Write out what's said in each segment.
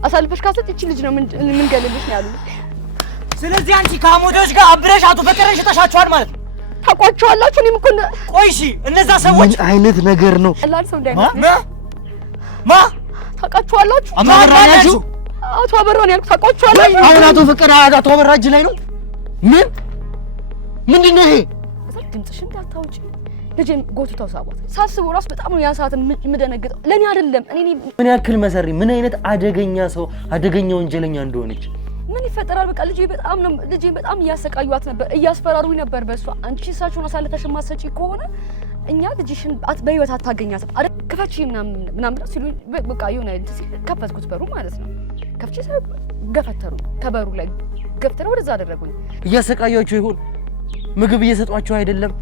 አሳልፈሽ ካሰጥ እቺ ልጅ ነው ምን ገልልሽ ነው ያሉት። ስለዚህ አንቺ ከአሞዴዎች ጋር አብረሽ አቶ ፈቀደን ሽጠሻቸዋል ማለት ነው። ታቋቸዋላችሁ። እኔም እኮ ቆይ እሺ እነዛ ሰዎች ምን አይነት ነገር ነው? ቀላል ሰው እንዳይመስል ማ ታቋቸዋላችሁ? አማራናችሁ አቶ አበራን ያልኩት ታቋቸዋላችሁ? አሁን አቶ ፈቀደ አቶ አበራ እጅ ላይ ነው። ምንድነው ይሄ? ድምፅሽን እንዳታውጪ ልጄን ጎትተው ሳቧት። ሳስበው ራስ በጣም ነው ያ ሰዓት የምደነግጠው። ለኔ አይደለም እኔ ምን ያክል መሰሪ ምን አይነት አደገኛ ሰው አደገኛ ወንጀለኛ እንደሆነች ምን ይፈጠራል? በቃ ልጄን በጣም እያሰቃዩት ነበር፣ እያስፈራሩኝ ነበር በሷ። አንቺ እሳቸውን አሳልፈሽ ማሰጪ ከሆነ እኛ ልጅሽን በህይወት አታገኛትም አይደል? ክፈቺ ምናምን ሲሉ በቃ የሆነ ከፈትኩት በሩ ማለት ነው። ከፍቼ ገፈተሩ ከበሩ ላይ ገፍተረው ወደዛ አደረጉኝ። እያሰቃያቸው ይሆን? ምግብ እየሰጧቸው አይደለም?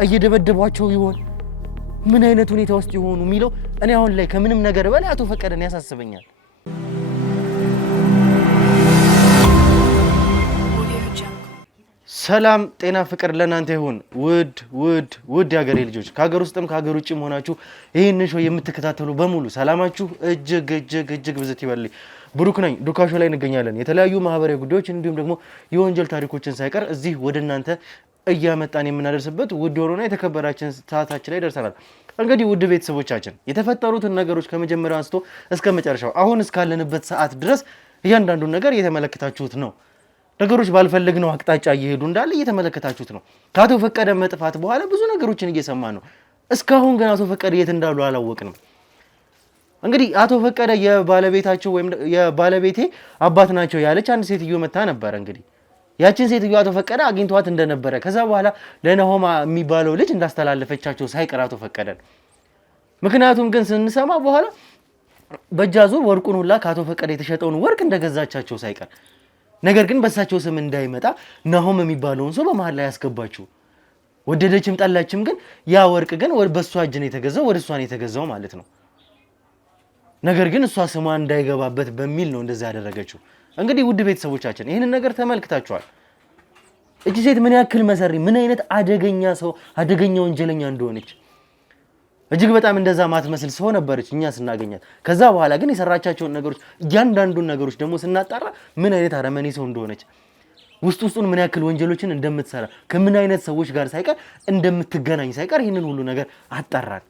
እየደበደቧቸው ይሆን? ምን አይነት ሁኔታ ውስጥ ይሆኑ የሚለው እኔ አሁን ላይ ከምንም ነገር በላይ አቶ ፈቀደን ያሳስበኛል። ሰላም ጤና ፍቅር ለናንተ ይሁን። ውድ ያገሬ ልጆች ከሀገር ውስጥም ከሀገር ውጭም ሆናችሁ ይሄንን ሾው የምትከታተሉ በሙሉ ሰላማችሁ እጅግ ብዝት ይበልልኝ። ብሩክ ነኝ። ዱካሾ ላይ እንገኛለን። የተለያዩ ማህበራዊ ጉዳዮችን እንዲሁም ደግሞ የወንጀል ታሪኮችን ሳይቀር እዚህ ወደ እናንተ እያመጣን የምናደርስበት ውድ ሆኖና የተከበራችን ሰዓታችን ላይ ደርሰናል። እንግዲህ ውድ ቤተሰቦቻችን የተፈጠሩትን ነገሮች ከመጀመሪያው አንስቶ እስከ መጨረሻው አሁን እስካለንበት ሰዓት ድረስ እያንዳንዱን ነገር እየተመለከታችሁት ነው። ነገሮች ባልፈልግነው አቅጣጫ እየሄዱ እንዳለ እየተመለከታችሁት ነው። ከአቶ ፈቀደ መጥፋት በኋላ ብዙ ነገሮችን እየሰማን ነው። እስካሁን ግን አቶ ፈቀደ የት እንዳሉ አላወቅንም። እንግዲህ አቶ ፈቀደ የባለቤታቸው ወይም የባለቤቴ አባት ናቸው ያለች አንድ ሴትዮ መታ ነበር። እንግዲህ ያችን ሴትዮ አቶ ፈቀደ አግኝቷት እንደነበረ ከዛ በኋላ ለነሆማ የሚባለው ልጅ እንዳስተላለፈቻቸው ሳይቀር አቶ ፈቀደን ምክንያቱም ግን ስንሰማ በኋላ በእጃዙር ወርቁን ሁላ ከአቶ ፈቀደ የተሸጠውን ወርቅ እንደገዛቻቸው ሳይቀር ነገር ግን በሳቸው ስም እንዳይመጣ ናሆም የሚባለውን ሰው በመሃል ላይ ያስገባችሁ። ወደደችም ጠላችም ግን ያ ወርቅ ግን በሷ እጅ ነው የተገዛው፣ ወደ እሷ ነው የተገዛው ማለት ነው። ነገር ግን እሷ ስሟ እንዳይገባበት በሚል ነው እንደዛ ያደረገችው። እንግዲህ ውድ ቤተሰቦቻችን ይህንን ነገር ተመልክታችኋል። እቺ ሴት ምን ያክል መሰሪ ምን አይነት አደገኛ ሰው አደገኛ ወንጀለኛ እንደሆነች እጅግ በጣም እንደዛ ማትመስል ሰው ነበረች እኛ ስናገኛት። ከዛ በኋላ ግን የሰራቻቸውን ነገሮች እያንዳንዱን ነገሮች ደግሞ ስናጣራ ምን አይነት አረመኔ ሰው እንደሆነች ውስጡን ምን ያክል ወንጀሎችን እንደምትሰራ ከምን አይነት ሰዎች ጋር ሳይቀር እንደምትገናኝ ሳይቀር ይህንን ሁሉ ነገር አጣራን።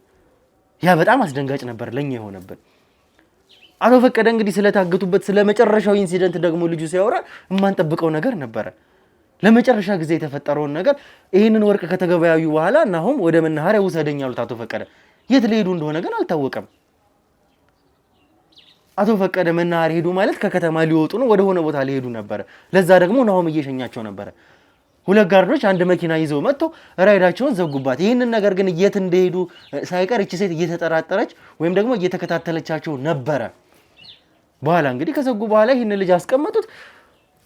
ያ በጣም አስደንጋጭ ነበር ለኛ የሆነብን። አቶ ፈቀደ እንግዲህ ስለታገቱበት ስለመጨረሻው ኢንሲደንት ደግሞ ልጁ ሲያወራ የማንጠብቀው ነገር ነበረ። ለመጨረሻ ጊዜ የተፈጠረውን ነገር ይህንን ወርቅ ከተገበያዩ በኋላ ናሆም ወደ መናኸሪያ ውሰደኝ አሉት አቶ ፈቀደ። የት ሊሄዱ እንደሆነ ግን አልታወቀም። አቶ ፈቀደ መናኸሪያ ሄዱ ማለት ከከተማ ሊወጡ ነው፣ ወደ ሆነ ቦታ ሊሄዱ ነበር። ለዛ ደግሞ ናሆም እየሸኛቸው ነበር። ሁለት ጋርዶች አንድ መኪና ይዘው መጥተው ራይዳቸውን ዘጉባት። ይህንን ነገር ግን የት እንደሄዱ ሳይቀር እቺ ሴት እየተጠራጠረች ወይም ደግሞ እየተከታተለቻቸው ነበረ። በኋላ እንግዲህ ከዘጉ በኋላ ይህንን ልጅ አስቀመጡት።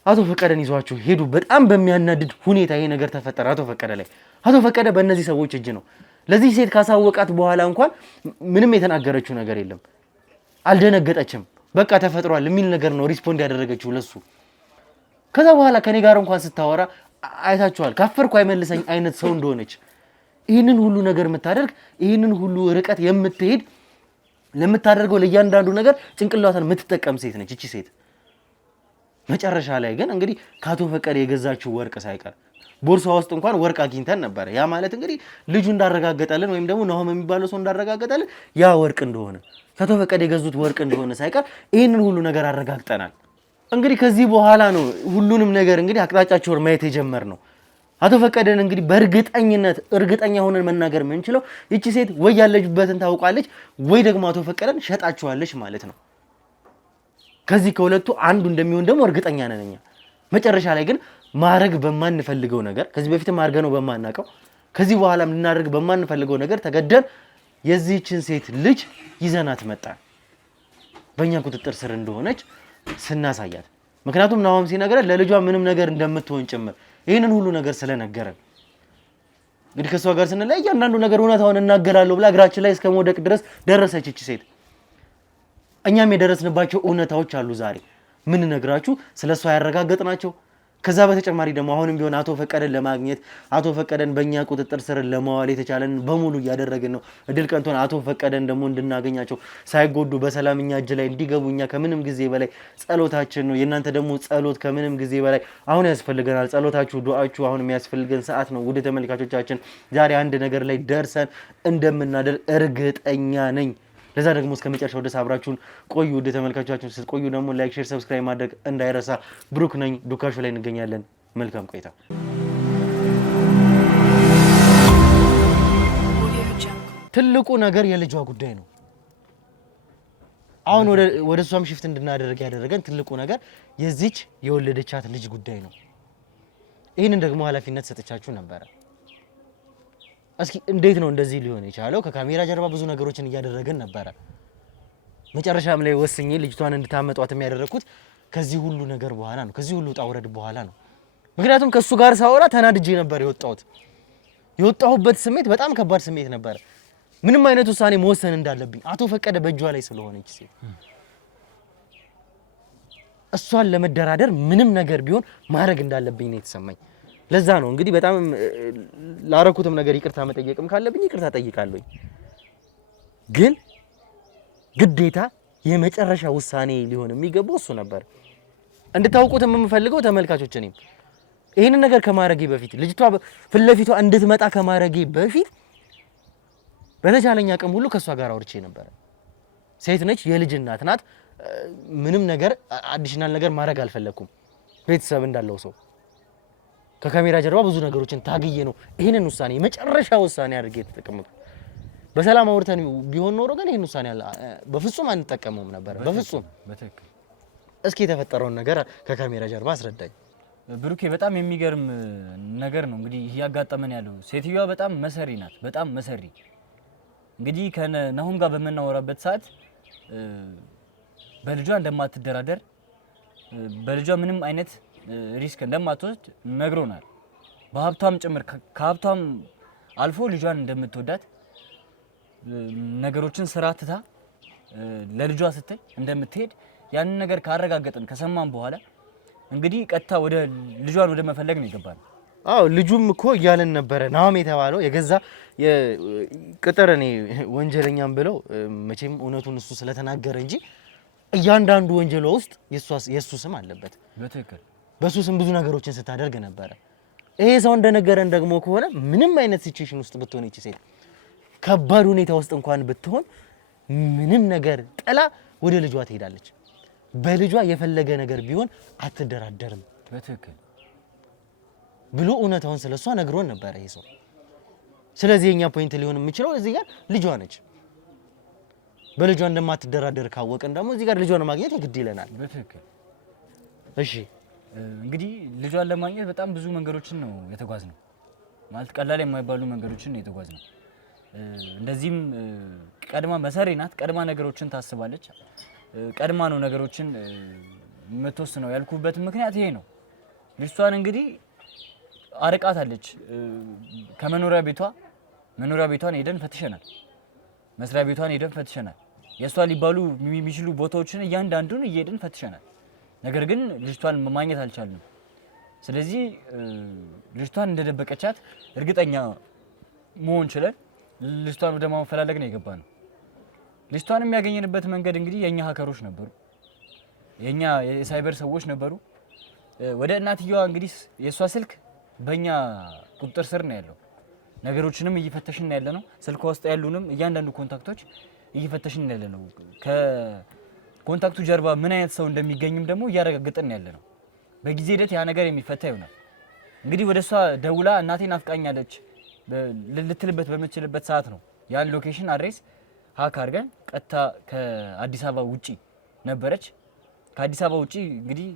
አቶ ፈቀደን ይዟቸው ሄዱ። በጣም በሚያናድድ ሁኔታ ይሄ ነገር ተፈጠረ አቶ ፈቀደ ላይ። አቶ ፈቀደ በእነዚህ ሰዎች እጅ ነው። ለዚህ ሴት ካሳወቃት በኋላ እንኳን ምንም የተናገረችው ነገር የለም። አልደነገጠችም። በቃ ተፈጥሯል የሚል ነገር ነው ሪስፖንድ ያደረገችው ለሱ። ከዛ በኋላ ከኔ ጋር እንኳን ስታወራ አይታችኋል። ካፈርኩ አይመልሰኝ አይነት ሰው እንደሆነች ይህንን ሁሉ ነገር የምታደርግ ይህንን ሁሉ ርቀት የምትሄድ ለምታደርገው ለእያንዳንዱ ነገር ጭንቅላቷን የምትጠቀም ሴት ነች እቺ ሴት። መጨረሻ ላይ ግን እንግዲህ ከአቶ ፈቀደ የገዛችው ወርቅ ሳይቀር ቦርሷ ውስጥ እንኳን ወርቅ አግኝተን ነበር። ያ ማለት እንግዲህ ልጁ እንዳረጋገጠልን ወይም ደግሞ ናሆም የሚባለው ሰው እንዳረጋገጠልን ያ ወርቅ እንደሆነ ከአቶ ፈቀደ የገዙት ወርቅ እንደሆነ ሳይቀር ይህንን ሁሉ ነገር አረጋግጠናል። እንግዲህ ከዚህ በኋላ ነው ሁሉንም ነገር እንግዲህ አቅጣጫቸውን ማየት የጀመርነው። አቶ ፈቀደን እንግዲህ በእርግጠኝነት እርግጠኛ ሆነን መናገር የምንችለው ይቺ ሴት ወይ ያለችበትን ታውቃለች ወይ ደግሞ አቶ ፈቀደን ሸጣቸዋለች ማለት ነው። ከዚህ ከሁለቱ አንዱ እንደሚሆን ደግሞ እርግጠኛ ነን እኛ። መጨረሻ ላይ ግን ማድረግ በማንፈልገው ነገር ከዚህ በፊትም አድርገነው በማናውቀው ከዚህ በኋላም ልናደርግ በማንፈልገው ነገር ተገደን የዚህችን ሴት ልጅ ይዘናት መጣን። በእኛ ቁጥጥር ስር እንደሆነች ስናሳያት ምክንያቱም ናሆም ሲነግረን ለልጇ ምንም ነገር እንደምትሆን ጭምር ይህንን ሁሉ ነገር ስለነገረን እንግዲህ ከሷ ጋር ስንለይ እያንዳንዱ ነገር እውነታውን እናገራለሁ ብላ እግራችን ላይ እስከ መውደቅ ድረስ ደረሰች እቺ ሴት። እኛም የደረስንባቸው እውነታዎች አሉ ዛሬ ምን ነግራችሁ ስለሷ ያረጋገጥናቸው ከዛ በተጨማሪ ደግሞ አሁንም ቢሆን አቶ ፈቀደን ለማግኘት አቶ ፈቀደን በእኛ ቁጥጥር ስር ለማዋል የተቻለን በሙሉ እያደረግን ነው። እድል ቀንቶን አቶ ፈቀደን ደግሞ እንድናገኛቸው ሳይጎዱ በሰላም እኛ እጅ ላይ እንዲገቡ እኛ ከምንም ጊዜ በላይ ጸሎታችን ነው። የእናንተ ደግሞ ጸሎት ከምንም ጊዜ በላይ አሁን ያስፈልገናል። ጸሎታችሁ፣ ዱዓችሁ አሁን የሚያስፈልገን ሰዓት ነው። ውድ ተመልካቾቻችን ዛሬ አንድ ነገር ላይ ደርሰን እንደምናደር እርግጠኛ ነኝ። ለዛ ደግሞ እስከ መጨረሻው ድረስ አብራችሁን ቆዩ። ውድ ተመልካቾቻችን ስትቆዩ ደግሞ ላይክ፣ ሼር፣ ሰብስክራይብ ማድረግ እንዳይረሳ። ብሩክ ነኝ። ዱካሾ ላይ እንገኛለን። መልካም ቆይታ። ትልቁ ነገር የልጇ ጉዳይ ነው። አሁን ወደ እሷም ሽፍት እንድናደርግ ያደረገን ትልቁ ነገር የዚች የወለደቻት ልጅ ጉዳይ ነው። ይህንን ደግሞ ኃላፊነት ሰጥቻችሁ ነበረ። እስኪ እንዴት ነው እንደዚህ ሊሆን የቻለው? ከካሜራ ጀርባ ብዙ ነገሮችን እያደረገን ነበረ። መጨረሻም ላይ ወስኜ ልጅቷን እንድታመጧት የሚያደረኩት ከዚህ ሁሉ ነገር በኋላ ነው። ከዚህ ሁሉ ውጣ ውረድ በኋላ ነው። ምክንያቱም ከሱ ጋር ሳወራ ተናድጄ ነበር የወጣሁት። የወጣሁበት ስሜት በጣም ከባድ ስሜት ነበር። ምንም አይነት ውሳኔ መወሰን እንዳለብኝ አቶ ፈቀደ በእጇ ላይ ስለሆነች ሴት እሷን ለመደራደር ምንም ነገር ቢሆን ማድረግ እንዳለብኝ ነው የተሰማኝ። ለዛ ነው እንግዲህ በጣም ላረኩትም ነገር ይቅርታ መጠየቅም ካለብኝ ይቅርታ ጠይቃለሁ። ግን ግዴታ የመጨረሻ ውሳኔ ሊሆን የሚገባው እሱ ነበር። እንድታውቁት የምፈልገው ተመልካቾች፣ እኔም ይሄንን ነገር ከማድረጌ በፊት ልጅቷ ፊት ለፊቷ እንድትመጣ ከማድረጌ በፊት በተቻለኝ አቅም ሁሉ ከሷ ጋር አውርቼ ነበር። ሴት ነች፣ የልጅ እናት ናት። ምንም ነገር አዲሽናል ነገር ማድረግ አልፈለኩም። ቤተሰብ እንዳለው ሰው ከካሜራ ጀርባ ብዙ ነገሮችን ታግዬ ነው ይሄንን ውሳኔ የመጨረሻ ውሳኔ አድርጌ የተጠቀምኩት። በሰላም አውርተን ቢሆን ኖሮ ግን ይሄን ውሳኔ በፍጹም አንጠቀመውም ነበር። በፍጹም በትክክል። እስኪ የተፈጠረውን ነገር ከካሜራ ጀርባ አስረዳኝ ብሩኬ። በጣም የሚገርም ነገር ነው እንግዲህ እያጋጠመን ያለው። ሴትዮዋ በጣም መሰሪ ናት፣ በጣም መሰሪ። እንግዲህ ከነሁም ጋር በመናወራበት ሰዓት በልጇ እንደማትደራደር በልጇ ምንም አይነት ሪስክ እንደማትወስድ ነግሮናል። በሀብቷም ጭምር ከሀብቷም አልፎ ልጇን እንደምትወዳት ነገሮችን ስራ ትታ ለልጇ ስትል እንደምትሄድ ያንን ነገር ካረጋገጥን ከሰማን በኋላ እንግዲህ ቀጥታ ወደ ልጇን ወደ መፈለግ ነው ይገባል። አዎ ልጁም እኮ እያለን ነበረ ናሆም የተባለው የገዛ ቅጥር እኔ ወንጀለኛም ብለው መቼም እውነቱን እሱ ስለተናገረ እንጂ እያንዳንዱ ወንጀሏ ውስጥ የሱ ስም አለበት። በትክክል በሱ ስም ብዙ ነገሮችን ስታደርግ ነበረ። ይሄ ሰው እንደነገረን ደግሞ ከሆነ ምንም አይነት ሲቹዌሽን ውስጥ ብትሆን እቺ ሴት ከባድ ሁኔታ ውስጥ እንኳን ብትሆን ምንም ነገር ጥላ ወደ ልጇ ትሄዳለች። በልጇ የፈለገ ነገር ቢሆን አትደራደርም። በትክክል ብሎ እውነታውን ስለሷ ነግሮን ነበረ ይሄ ሰው። ስለዚህ የኛ ፖይንት ሊሆን የሚችለው እዚህ ጋር ልጇ ነች። በልጇ እንደማትደራደር ካወቅን ደግሞ እዚህ ጋር ልጇን ማግኘት የግድ ይለናል። በትክክል እሺ እንግዲህ ልጇን ለማግኘት በጣም ብዙ መንገዶችን ነው የተጓዝነው። ማለት ቀላል የማይባሉ መንገዶችን ነው የተጓዝነው። እንደዚህም ቀድማ መሰሪ ናት። ቀድማ ነገሮችን ታስባለች። ቀድማ ነው ነገሮችን የምትወስነው። ያልኩበት ምክንያት ይሄ ነው። ልጅቷን እንግዲህ አርቃታለች ከመኖሪያ ቤቷን ሄደን ፈትሸናል። መስሪያ ቤቷን ሄደን ፈትሸናል። የሷ ሊባሉ የሚችሉ ቦታዎችን እያንዳንዱን እየሄድን ፈትሸናል። ነገር ግን ልጅቷን ማግኘት አልቻልንም። ስለዚህ ልጅቷን እንደደበቀቻት እርግጠኛ መሆን ችለን ልጅቷን ወደ ማፈላለግ ነው የገባነው። ልጅቷን የሚያገኘንበት መንገድ እንግዲህ የኛ ሀከሮች ነበሩ፣ የኛ የሳይበር ሰዎች ነበሩ። ወደ እናትየዋ እንግዲህ የሷ ስልክ በእኛ ቁጥጥር ስር ነው ያለው። ነገሮችንም እየፈተሽን ያለ ነው። ስልኳ ውስጥ ያሉንም እያንዳንዱ ኮንታክቶች እየፈተሽን ያለ ነው። ከኮንታክቱ ጀርባ ምን አይነት ሰው እንደሚገኝም ደግሞ እያረጋገጥን ያለ ነው። በጊዜ ሂደት ያ ነገር የሚፈታ ይሆናል። እንግዲህ ወደሷ ደውላ እናቴ ናፍቃኛለች ልትልበት በምትችልበት ሰዓት ነው ያን ሎኬሽን አድሬስ ሀክ አድርገን ቀጥታ ከአዲስ አበባ ውጪ ነበረች። ከአዲስ አበባ ውጪ እንግዲህ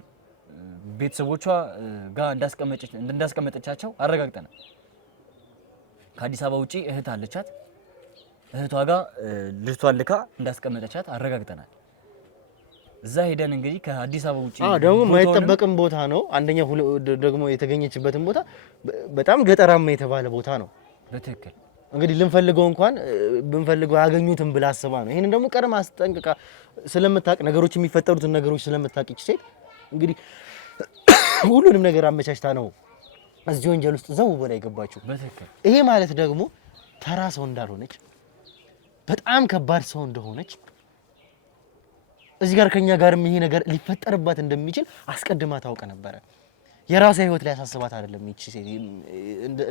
ቤተሰቦቿ ጋር እንዳስቀመጠቻቸው አረጋግጠናል። ከአዲስ አበባ ውጪ እህት አለቻት። እህቷ ጋር ልጅቷን ልካ እንዳስቀመጠቻት አረጋግጠናል። እዛ ሄደን እንግዲህ ከአዲስ አበባ ውጪ ደግሞ የማይጠበቅም ቦታ ነው። አንደኛ ደግሞ የተገኘችበትን ቦታ በጣም ገጠራማ የተባለ ቦታ ነው። በትክክል እንግዲህ ልንፈልገው እንኳን ብንፈልገው ያገኙትን ብላ አስባ ነው። ይሄንን ደግሞ ቀድማ አስጠንቅቃ ስለምታውቅ ነገሮች የሚፈጠሩትን ነገሮች ስለምታውቅ ሴት እንግዲህ ሁሉንም ነገር አመቻችታ ነው እዚህ ወንጀል ውስጥ ዘው ብላ የገባችው። ይሄ ማለት ደግሞ ተራ ሰው እንዳልሆነች በጣም ከባድ ሰው እንደሆነች እዚህ ጋር ከኛ ጋርም ይሄ ነገር ሊፈጠርባት እንደሚችል አስቀድማ ታውቀ ነበረ። የራሷ ህይወት ላይ ያሳስባት አይደለም እቺ ሴት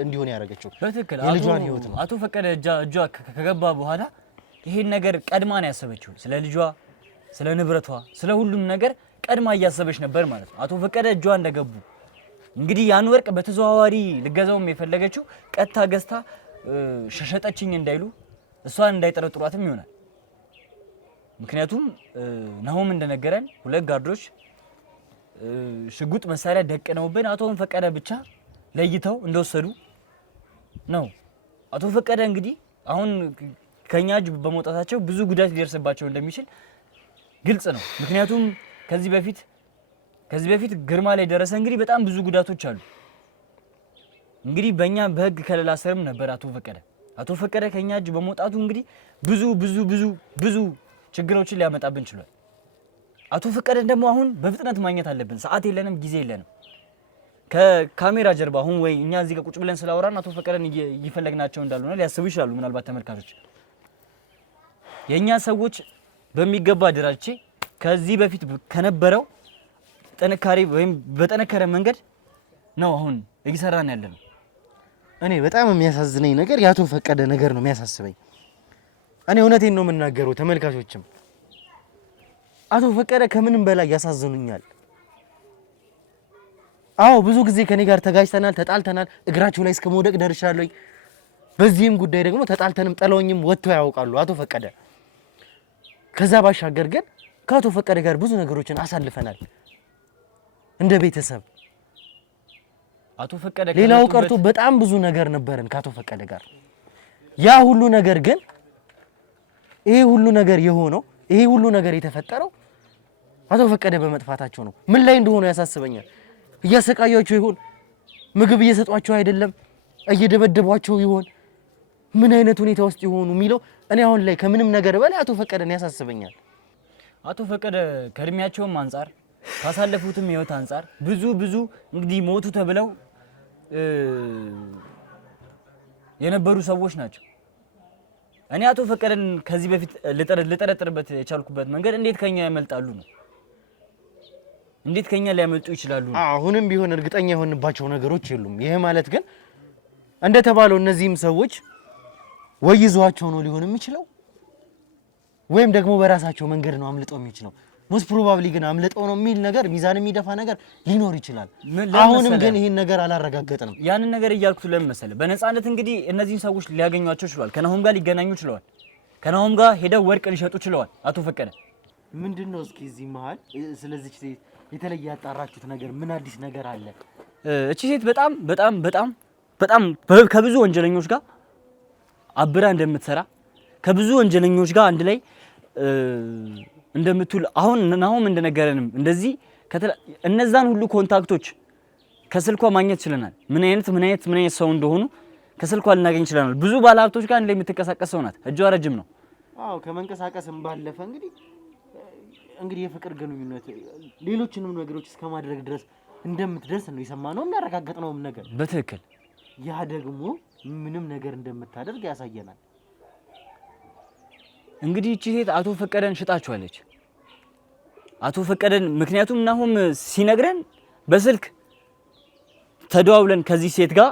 እንዲሆን ያደረገችው በትክክል የልጇን ህይወት ነው። አቶ ፈቀደ እጇ ከገባ በኋላ ይሄን ነገር ቀድማ ነው ያሰበችው። ስለ ልጇ፣ ስለ ንብረቷ፣ ስለ ሁሉም ነገር ቀድማ እያሰበች ነበር ማለት ነው። አቶ ፈቀደ እጇ እንደገቡ እንግዲህ ያን ወርቅ በተዘዋዋሪ ልገዛውም የፈለገችው ቀጥታ ገዝታ ሸሸጠችኝ እንዳይሉ እሷን እንዳይጠረጥሯትም ይሆናል። ምክንያቱም ናሆም እንደነገረን 2 ጋርዶች ሽጉጥ መሳሪያ ደቅነውብን አቶ ፈቀደ ብቻ ለይተው እንደወሰዱ ነው። አቶ ፈቀደ እንግዲህ አሁን ከኛ እጅ በመውጣታቸው ብዙ ጉዳት ሊደርስባቸው እንደሚችል ግልጽ ነው። ምክንያቱም ከዚህ በፊት ግርማ ላይ ደረሰ እንግዲህ በጣም ብዙ ጉዳቶች አሉ። እንግዲህ በእኛ በህግ ከለላ ስርም ነበር አቶ ፈቀደ ከኛ እጅ በመውጣቱ እንግዲህ ብዙ ችግሮችን ሊያመጣብን ችሏል። አቶ ፈቀደን ደግሞ አሁን በፍጥነት ማግኘት አለብን። ሰዓት የለንም፣ ጊዜ የለንም። ከካሜራ ጀርባ አሁን ወይ እኛ እዚህ ጋር ቁጭ ብለን ስላወራን አቶ ፈቀደን እየፈለግናቸው እንዳልሆነ ሊያስቡ ይችላሉ ምናልባት ተመልካቾች። የኛ ሰዎች በሚገባ ደራጅቼ ከዚህ በፊት ከነበረው ጥንካሬ ወይም በጠነከረ መንገድ ነው አሁን እየሰራን ያለነው። እኔ በጣም የሚያሳዝነኝ ነገር የአቶ ፈቀደ ነገር ነው የሚያሳስበኝ። እኔ እውነቴን ነው የምናገረው፣ ተመልካቾችም አቶ ፈቀደ ከምንም በላይ ያሳዝኑኛል። አዎ ብዙ ጊዜ ከኔ ጋር ተጋጭተናል፣ ተጣልተናል፣ እግራቸው ላይ እስከ መውደቅ ደርሻለሁ። በዚህም ጉዳይ ደግሞ ተጣልተንም ጠለውኝም ወጥተው ያውቃሉ አቶ ፈቀደ። ከዛ ባሻገር ግን ከአቶ ፈቀደ ጋር ብዙ ነገሮችን አሳልፈናል እንደ ቤተሰብ። አቶ ፈቀደ ሌላው ቀርቶ በጣም ብዙ ነገር ነበርን ከአቶ ፈቀደ ጋር። ያ ሁሉ ነገር ግን ይሄ ሁሉ ነገር የሆነው ይሄ ሁሉ ነገር የተፈጠረው አቶ ፈቀደ በመጥፋታቸው ነው። ምን ላይ እንደሆነ ያሳስበኛል። እያሰቃያቸው ይሆን? ምግብ እየሰጧቸው አይደለም? እየደበደቧቸው ይሆን? ምን አይነት ሁኔታ ውስጥ ይሆኑ የሚለው እኔ አሁን ላይ ከምንም ነገር በላይ አቶ ፈቀደን ያሳስበኛል። አቶ ፈቀደ ከእድሜያቸውም አንፃር ካሳለፉትም ህይወት አንፃር ብዙ እንግዲህ ሞቱ ተብለው የነበሩ ሰዎች ናቸው። እኔ አቶ ፈቀደን ከዚህ በፊት ልጠረጥርበት የቻልኩበት መንገድ እንዴት ከኛ ያመልጣሉ ነው። እንዴት ከኛ ሊያመልጡ ይችላሉ? አሁንም ቢሆን እርግጠኛ የሆንባቸው ነገሮች የሉም። ይሄ ማለት ግን እንደተባለው እነዚህም ሰዎች ወይ ይዟቸው ነው ሊሆን የሚችለው ወይም ደግሞ በራሳቸው መንገድ ነው አምልጠው የሚችለው። ሞስት ፕሮባብሊ ግን አምልጠው ነው የሚል ነገር ሚዛን የሚደፋ ነገር ሊኖር ይችላል። አሁንም ግን ይሄን ነገር አላረጋገጥንም። ያንን ነገር እያልኩት ለምን መሰለ፣ በነፃነት እንግዲህ እነዚህን ሰዎች ሊያገኟቸው ችለዋል። ከናሆም ጋር ሊገናኙ ችለዋል። ከናሆም ጋር ሄደው ወርቅ ሊሸጡ ችለዋል። አቶ ፈቀደ ምንድነው እስኪ እዚህ መሀል ስለዚህ ሴት የተለየ ያጣራችሁት ነገር ምን አዲስ ነገር አለ? እቺ ሴት በጣም ከብዙ ወንጀለኞች ጋር አብራ እንደምትሰራ ከብዙ ወንጀለኞች ጋር አንድ ላይ እንደምትውል አሁን ናሆም እንደነገረንም እንደዚህ እነዛን ሁሉ ኮንታክቶች ከስልኳ ማግኘት ችለናል። ምን አይነት ሰው እንደሆኑ ከስልኳ ልናገኝ ችለናል። ብዙ ባለሀብቶች ጋር አንድ ላይ የምትንቀሳቀስ ሰው ናት። እጇ ረጅም ነው። አዎ ከመንቀሳቀስም ባለፈ እንግዲህ የፍቅር ግንኙነት ሌሎችንም ነገሮች እስከማድረግ ድረስ እንደምትደርስ ነው የሰማነው የሚያረጋግጥነውም ነገር በትክክል። ያ ደግሞ ምንም ነገር እንደምታደርግ ያሳየናል። እንግዲህ እቺ ሴት አቶ ፈቀደን ሽጣቸዋለች። አቶ ፈቀደን ምክንያቱም ናሆም ሲነግረን በስልክ ተደዋውለን ከዚህ ሴት ጋር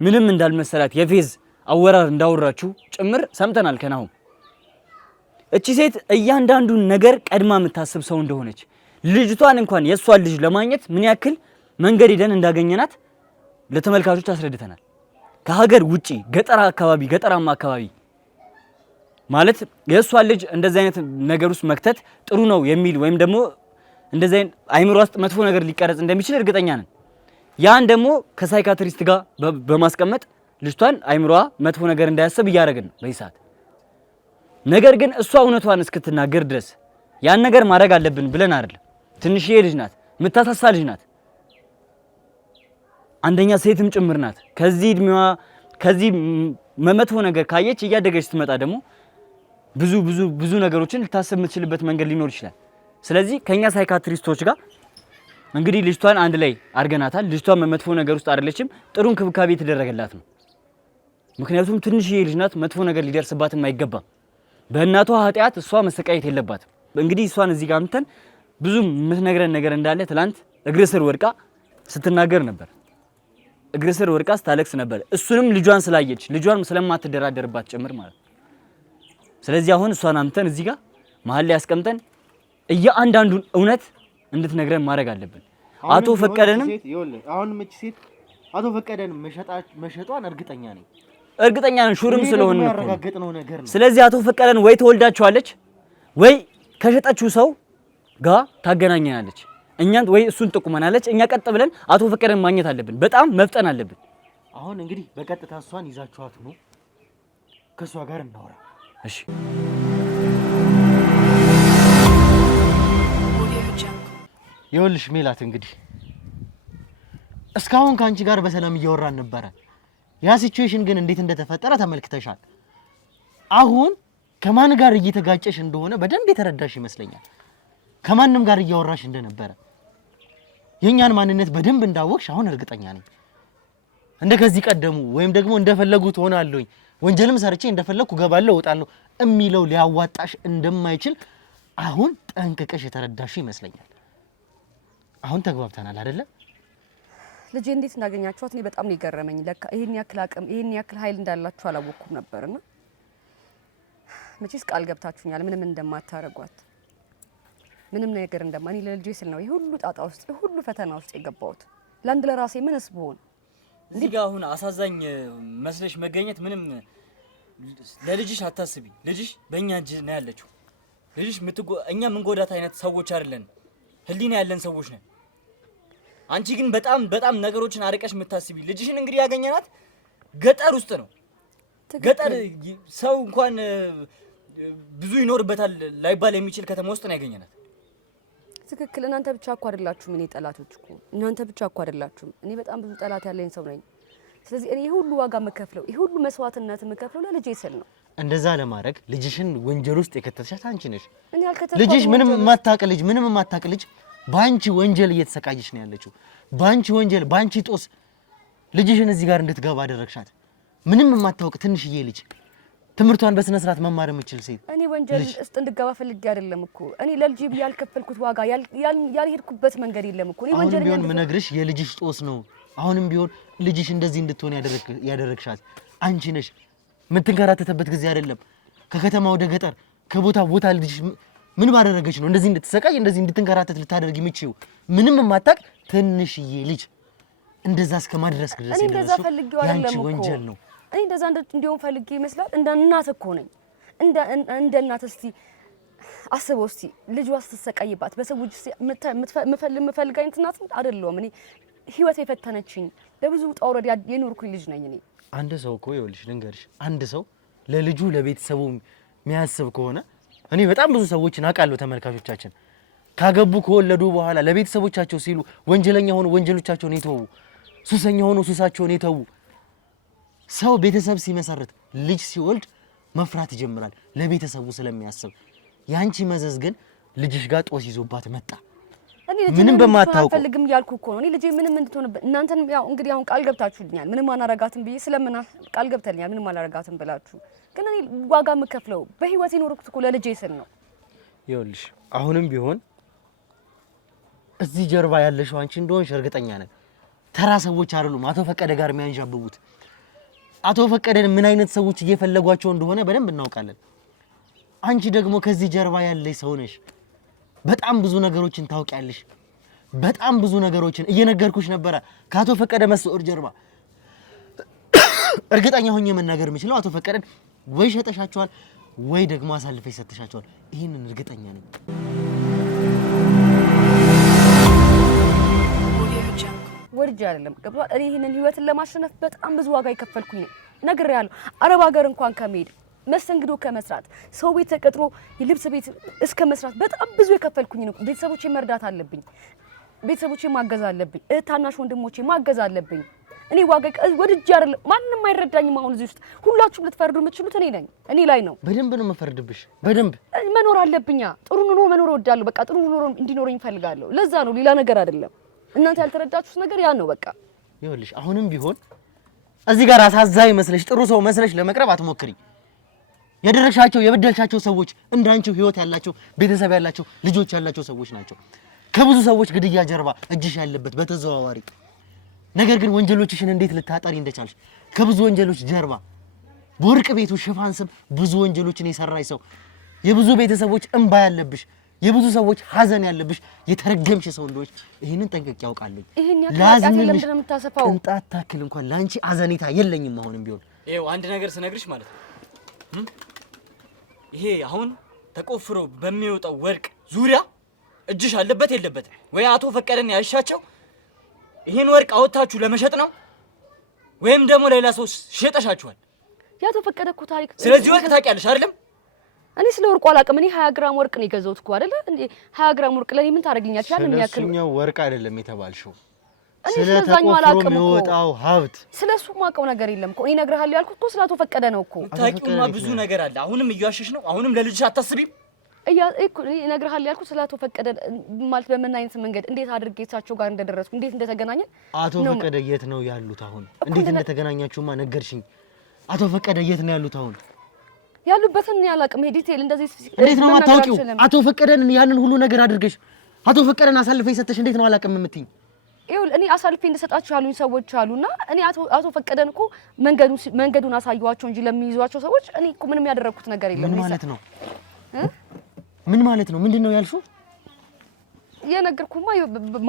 ምንም እንዳልመሰላት የፌዝ አወራር እንዳወራችሁ ጭምር ሰምተናል ከናሆም። እቺ ሴት እያንዳንዱን ነገር ቀድማ የምታስብ ሰው እንደሆነች ልጅቷን እንኳን የሷን ልጅ ለማግኘት ምን ያክል መንገድ ሄደን እንዳገኘናት ለተመልካቾች አስረድተናል። ከሀገር ውጪ ገጠራማ አካባቢ ማለት የሷን ልጅ እንደዚህ አይነት ነገር ውስጥ መክተት ጥሩ ነው የሚል ወይም ደግሞ እንደዚህ አይነት አይምሮ ውስጥ መጥፎ ነገር ሊቀረጽ እንደሚችል እርግጠኛ ነን። ያን ደግሞ ከሳይካትሪስት ጋር በማስቀመጥ ልጅቷን አይምሮዋ መጥፎ ነገር እንዳያስብ እያደረግን ነው በዚህ ሰዓት። ነገር ግን እሷ እውነቷን እስክትናገር ድረስ ያን ነገር ማድረግ አለብን ብለን አይደለም። ትንሽዬ ልጅ ናት፣ የምታሳሳ ልጅ ናት። አንደኛ ሴትም ጭምር ናት። ከዚህ እድሜዋ ከዚህ መጥፎ ነገር ካየች እያደገች ስትመጣ ደግሞ ብዙ ነገሮችን ልታስብ የምትችልበት መንገድ ሊኖር ይችላል። ስለዚህ ከኛ ሳይካትሪስቶች ጋር እንግዲህ ልጅቷን አንድ ላይ አድርገናታል። ልጅቷን መጥፎ ነገር ውስጥ አይደለችም። ጥሩ እንክብካቤ የተደረገላት ነው። ምክንያቱም ትንሽዬ ልጅ ናት። መጥፎ ነገር ሊደርስባትም አይገባም። በእናቷ ኃጢአት እሷ መሰቃየት የለባትም። እንግዲህ እሷን እዚህ ጋር አምጥተን ብዙ የምትነግረን ነገር እንዳለ ትላንት እግር ስር ወድቃ ስትናገር ነበር። እግር ስር ወድቃ ስታለቅስ ነበር። እሱንም ልጇን ስላየች ልጇን ስለማትደራደርባት ጭምር ማለት ነው። ስለዚህ አሁን እሷን አምጥተን እዚህ ጋር መሀል ላይ አስቀምጠን እያንዳንዱን እውነት እንድትነግረን ማድረግ አለብን። አቶ ፈቀደንም አሁን ምች ሴት አቶ ፈቀደን መሸጧን እርግጠኛ ነን ሹርም ስለሆነ ያረጋግጥነው ነገር ነው። ስለዚህ አቶ ፈቀደን ወይ ተወልዳቸዋለች ወይ ከሸጠችው ሰው ጋር ታገናኘናለች። እኛን ወይ እሱን ጥቁመናለች። እኛ ቀጥ ብለን አቶ ፈቀደን ማግኘት አለብን። በጣም መፍጠን አለብን። አሁን እንግዲህ በቀጥታ እሷን ይዛችኋት ነው ከሷ ጋር እናወራ። እሺ ይኸውልሽ ሜላት እንግዲህ እስካሁን ከአንቺ ጋር በሰላም እያወራን ነበረ። ያ ሲቹዌሽን ግን እንዴት እንደተፈጠረ ተመልክተሻል። አሁን ከማን ጋር እየተጋጨሽ እንደሆነ በደንብ የተረዳሽ ይመስለኛል። ከማንም ጋር እያወራሽ እንደነበረ የኛን ማንነት በደንብ እንዳወቅሽ አሁን እርግጠኛ ነኝ። እንደ ከዚህ ቀደሙ ወይም ደግሞ እንደፈለጉት ሆናለሁኝ ወንጀልም ሰርቼ እንደፈለኩ ገባለሁ እወጣለሁ እሚለው ሊያዋጣሽ እንደማይችል አሁን ጠንቅቀሽ የተረዳሽ ይመስለኛል። አሁን ተግባብተናል አይደለ? ልጄ እንዴት እንዳገኛችኋት እኔ በጣም ነው የገረመኝ። ለካ ይሄን ያክል አቅም ይሄን ያክል ኃይል እንዳላችሁ አላወቅኩም ነበርና መቼስ ቃል ገብታችሁኛል ምንም እንደማታረጓት ምንም ነገር እንደማኒ ለልጄ ስል ነው ይሄ ሁሉ ጣጣ ውስጥ ይሄ ሁሉ ፈተና ውስጥ የገባሁት። ለአንድ ለራሴ ምንስ ብሆን እዚህ ጋር አሁን አሳዛኝ መስለሽ መገኘት ምንም ለልጅሽ አታስቢ። ልጅሽ በእኛ እጅ ነው ያለችው። ልጅሽ እኛ ምን ጎዳት አይነት ሰዎች አይደለን፣ ህሊና ያለን ሰዎች ነን። አንቺ ግን በጣም ነገሮችን አርቀሽ የምታስቢ። ልጅሽን እንግዲህ ያገኘናት ገጠር ውስጥ ነው። ገጠር ሰው እንኳን ብዙ ይኖርበታል ላይባል የሚችል ከተማ ውስጥ ነው ያገኘናት። ትክክል። እናንተ ብቻ እኮ አይደላችሁም እኔ ጠላቶች እኮ እናንተ ብቻ እኮ አይደላችሁም። እኔ በጣም ብዙ ጠላት ያለኝ ሰው ነኝ። ስለዚህ እኔ ሁሉ ዋጋ የምከፍለው ይሄ ሁሉ መስዋዕትነት የምከፍለው ለልጄ ስል ነው። እንደዛ ለማድረግ ልጅሽን ወንጀል ውስጥ የከተተሻት አንቺ ነሽ። እኔ አልከተተኩም። ልጅሽ ምንም የማታውቅ ልጅ ባንቺ ወንጀል እየተሰቃየች ነው ያለችው። ባንቺ ወንጀል ባንቺ ጦስ ልጅሽን እዚህ ጋር እንድትገባ አደረግሻት። ምንም የማታውቅ ትንሽዬ ልጅ ትምህርቷን በስነ ስርዓት መማር የምትችል ሴት እኔ ወንጀል ውስጥ እንድገባ ፈልጌ አይደለም እኮ እኔ ለልጄ ያልከፈልኩት ዋጋ ያልሄድኩበት መንገድ የለም እኮ እኔ ወንጀል ቢሆን ምነግርሽ የልጅሽ ጦስ ነው። አሁንም ቢሆን ልጅሽ እንደዚህ እንድትሆን ያደረግሻት አንቺ ነሽ። የምትንከራተተበት ጊዜ አይደለም። ከከተማ ወደ ገጠር ከቦታ ቦታ ልጅሽ ምን ባደረገች ነው እንደዚህ እንድትሰቃይ እንደዚህ እንድትንከራተት ልታደርግ የምትችይው? ምንም የማታውቅ ትንሽዬ ልጅ እንደዛ እስከማድረስ ድረስ ያንቺ ወንጀል ነው። እኔ እንደዛ እንዲሆን ፈልጌ ይመስላል። እንደ እናት እኮ ነኝ። እንደ እናት እስቲ አስበው እስቲ ልጇ ስትሰቃይባት በሰዎች የምፈልግ አይነት እናት አይደለሁም። እኔ ህይወት የፈተነችኝ ለብዙ ውጣ ውረድ የኖርኩኝ ልጅ ነኝ። እኔ አንድ ሰው እኮ ይኸውልሽ ልንገርሽ፣ አንድ ሰው ለልጁ ለቤተሰቡ የሚያስብ ከሆነ እኔ በጣም ብዙ ሰዎችን አውቃለሁ። ተመልካቾቻችን ካገቡ ከወለዱ በኋላ ለቤተሰቦቻቸው ሲሉ ወንጀለኛ ሆኖ ወንጀሎቻቸውን የተዉ፣ ሱሰኛ ሆኖ ሱሳቸውን የተዉ። ሰው ቤተሰብ ሲመሰርት ልጅ ሲወልድ መፍራት ይጀምራል ለቤተሰቡ ስለሚያስብ። ያንቺ መዘዝ ግን ልጅሽ ጋር ጦስ ይዞባት መጣ። ምንም በማታውቁ ፈልግም ያልኩ እኮ ነው። እኔ ልጄ ምንም እንድትሆንበት እናንተን ያው እንግዲህ አሁን ቃል ገብታችሁልኛል ምንም አናረጋትም ብዬ ስለምን ቃል ገብተልኛል ምንም አላረጋትም ብላችሁ፣ ግን እኔ ዋጋ የምከፍለው በህይወት የኖርኩት እኮ ለልጄ ስል ነው። ይኸውልሽ አሁንም ቢሆን እዚህ ጀርባ ያለሽው አንቺ እንደሆንሽ እርግጠኛ ነኝ። ተራ ሰዎች አይደሉም አቶ ፈቀደ ጋር የሚያንዣብቡት። አቶ ፈቀደን ምን አይነት ሰዎች እየፈለጓቸው እንደሆነ በደንብ እናውቃለን። አንቺ ደግሞ ከዚህ ጀርባ ያለሽ ሰው ነሽ። በጣም ብዙ ነገሮችን ታውቂያለሽ። በጣም ብዙ ነገሮችን እየነገርኩሽ ነበረ ከአቶ ፈቀደ መስወር ጀርባ። እርግጠኛ ሆኜ መናገር የምችለው አቶ ፈቀደን ወይ ሸጠሻቸዋል ወይ ደግሞ አሳልፈሽ ሰጥተሻቸዋል። ይሄንን እርግጠኛ ነኝ። ወርጅ አይደለም ገብቷል። እኔ ይሄንን ህይወትን ለማሸነፍ በጣም ብዙ ዋጋ የከፈልኩኝ ነኝ። ነግሬያለሁ። አረብ ሀገር እንኳን ከመሄድ መስተንግዶ ከመስራት ሰው ቤት ተቀጥሮ የልብስ ቤት እስከ መስራት በጣም ብዙ የከፈልኩኝ ነው። ቤተሰቦቼ መርዳት አለብኝ። ቤተሰቦቼ ማገዝ አለብኝ። ታናሽ ወንድሞቼ ማገዝ አለብኝ። እኔ ዋጋ ወድጄ አይደለም። ማንንም አይረዳኝም። አሁን እዚህ ውስጥ ሁላችሁም ልትፈርዱ የምትችሉት እኔ ላይ ነው። በደንብ ነው የምፈርድብሽ። በደንብ መኖር አለብኛ። ጥሩ ኑሮ መኖር እወዳለሁ። በቃ ጥሩ ኑሮ እንዲኖረኝ እፈልጋለሁ። ለዛ ነው፣ ሌላ ነገር አይደለም። እናንተ ያልተረዳችሁት ነገር ያ ነው። በቃ ይኸውልሽ አሁንም ቢሆን እዚህ ጋር አሳዛኝ መስለሽ ጥሩ ሰው መስለሽ ለመቅረብ አትሞክሪ። የደረሻቸው የበደልሻቸው ሰዎች እንዳንቺው ህይወት ያላቸው ቤተሰብ ያላቸው ልጆች ያላቸው ሰዎች ናቸው። ከብዙ ሰዎች ግድያ ጀርባ እጅሽ ያለበት በተዘዋዋሪ ነገር ግን ወንጀሎችሽን እንዴት ልታጠሪ እንደቻልሽ ከብዙ ወንጀሎች ጀርባ በወርቅ ቤቱ ሽፋን ስም ብዙ ወንጀሎችን የሰራሽ ሰው የብዙ ቤተሰቦች እንባ ያለብሽ የብዙ ሰዎች ሀዘን ያለብሽ የተረገምሽ ሰው እንደሆነች ይሄንን ጠንቅቄ ያውቃለሁ። ለምንድን ነው የምታሰፋው? ቅንጣት ታክል እንኳን ላንቺ አዘኔታ የለኝም። አሁንም ቢሆን ይሄው አንድ ነገር ስነግርሽ ማለት ነው ይሄ አሁን ተቆፍሮ በሚወጣው ወርቅ ዙሪያ እጅሽ አለበት የለበትም ወይ? አቶ ፈቀደን ያሻቸው ይሄን ወርቅ አወጣችሁ ለመሸጥ ነው ወይም ደግሞ ሌላ ሰው ሸጠሻችኋል? ያቶ ፈቀደ እኮ ታሪክ። ስለዚህ ወርቅ ታውቂያለሽ አይደለም? እኔ ስለ ወርቁ አላውቅም። እኔ 20 ግራም ወርቅ ነው የገዛሁት እኮ አይደለ እንዴ? 20 ግራም ወርቅ ለኔ ምን ታደርግኛለሽ? ያን የሚያክል ስለሱኛው ወርቅ አይደለም የተባልሽው። ስለዛኛው አላውቅም እኮ የሚወጣው ሀብት ስለሱ ማውቀው ነገር የለም እኮ። እኔ እነግርሃለሁ ያልኩት እኮ ስለ አቶ ፈቀደ ነው እኮ። ታውቂውማ ብዙ ነገር አለ። አሁንም እያሸሽ ነው። አሁንም ለልጅሽ አታስቢም? እኮ እነግርሃለሁ ያልኩት ስለ አቶ ፈቀደ ማለት በምን አይነት መንገድ እንዴት አድርጌ እሳቸው ጋር እንደደረስኩ እንዴት እንደተገናኘን። አቶ ፈቀደ የት ነው ያሉት አሁን? እንዴት እንደተገናኛችሁማ ነገርሽኝ። አቶ ፈቀደ የት ነው ያሉት አሁን? ያሉበትን ያላቅም ዲቴል እንደዚህ እንዴት ነው ማታውቂው? አቶ ፈቀደን ያንን ሁሉ ነገር አድርገሽ አቶ ፈቀደን አሳልፈሽ ሰጥተሽ እንዴት ነው አላቅም የምትይኝ? ይኸውልህ እኔ አሳልፌ እንደሰጣችሁ ያሉኝ ሰዎች አሉና እኔ አቶ ፈቀደን እኮ መንገዱን አሳየኋቸው እንጂ ለሚይዟቸው ሰዎች እኔ እኮ ምንም ያደረኩት ነገር የለም። ምን ማለት ነው? ምን ማለት ነው? ምንድነው ያልሽው? የነገርኩማ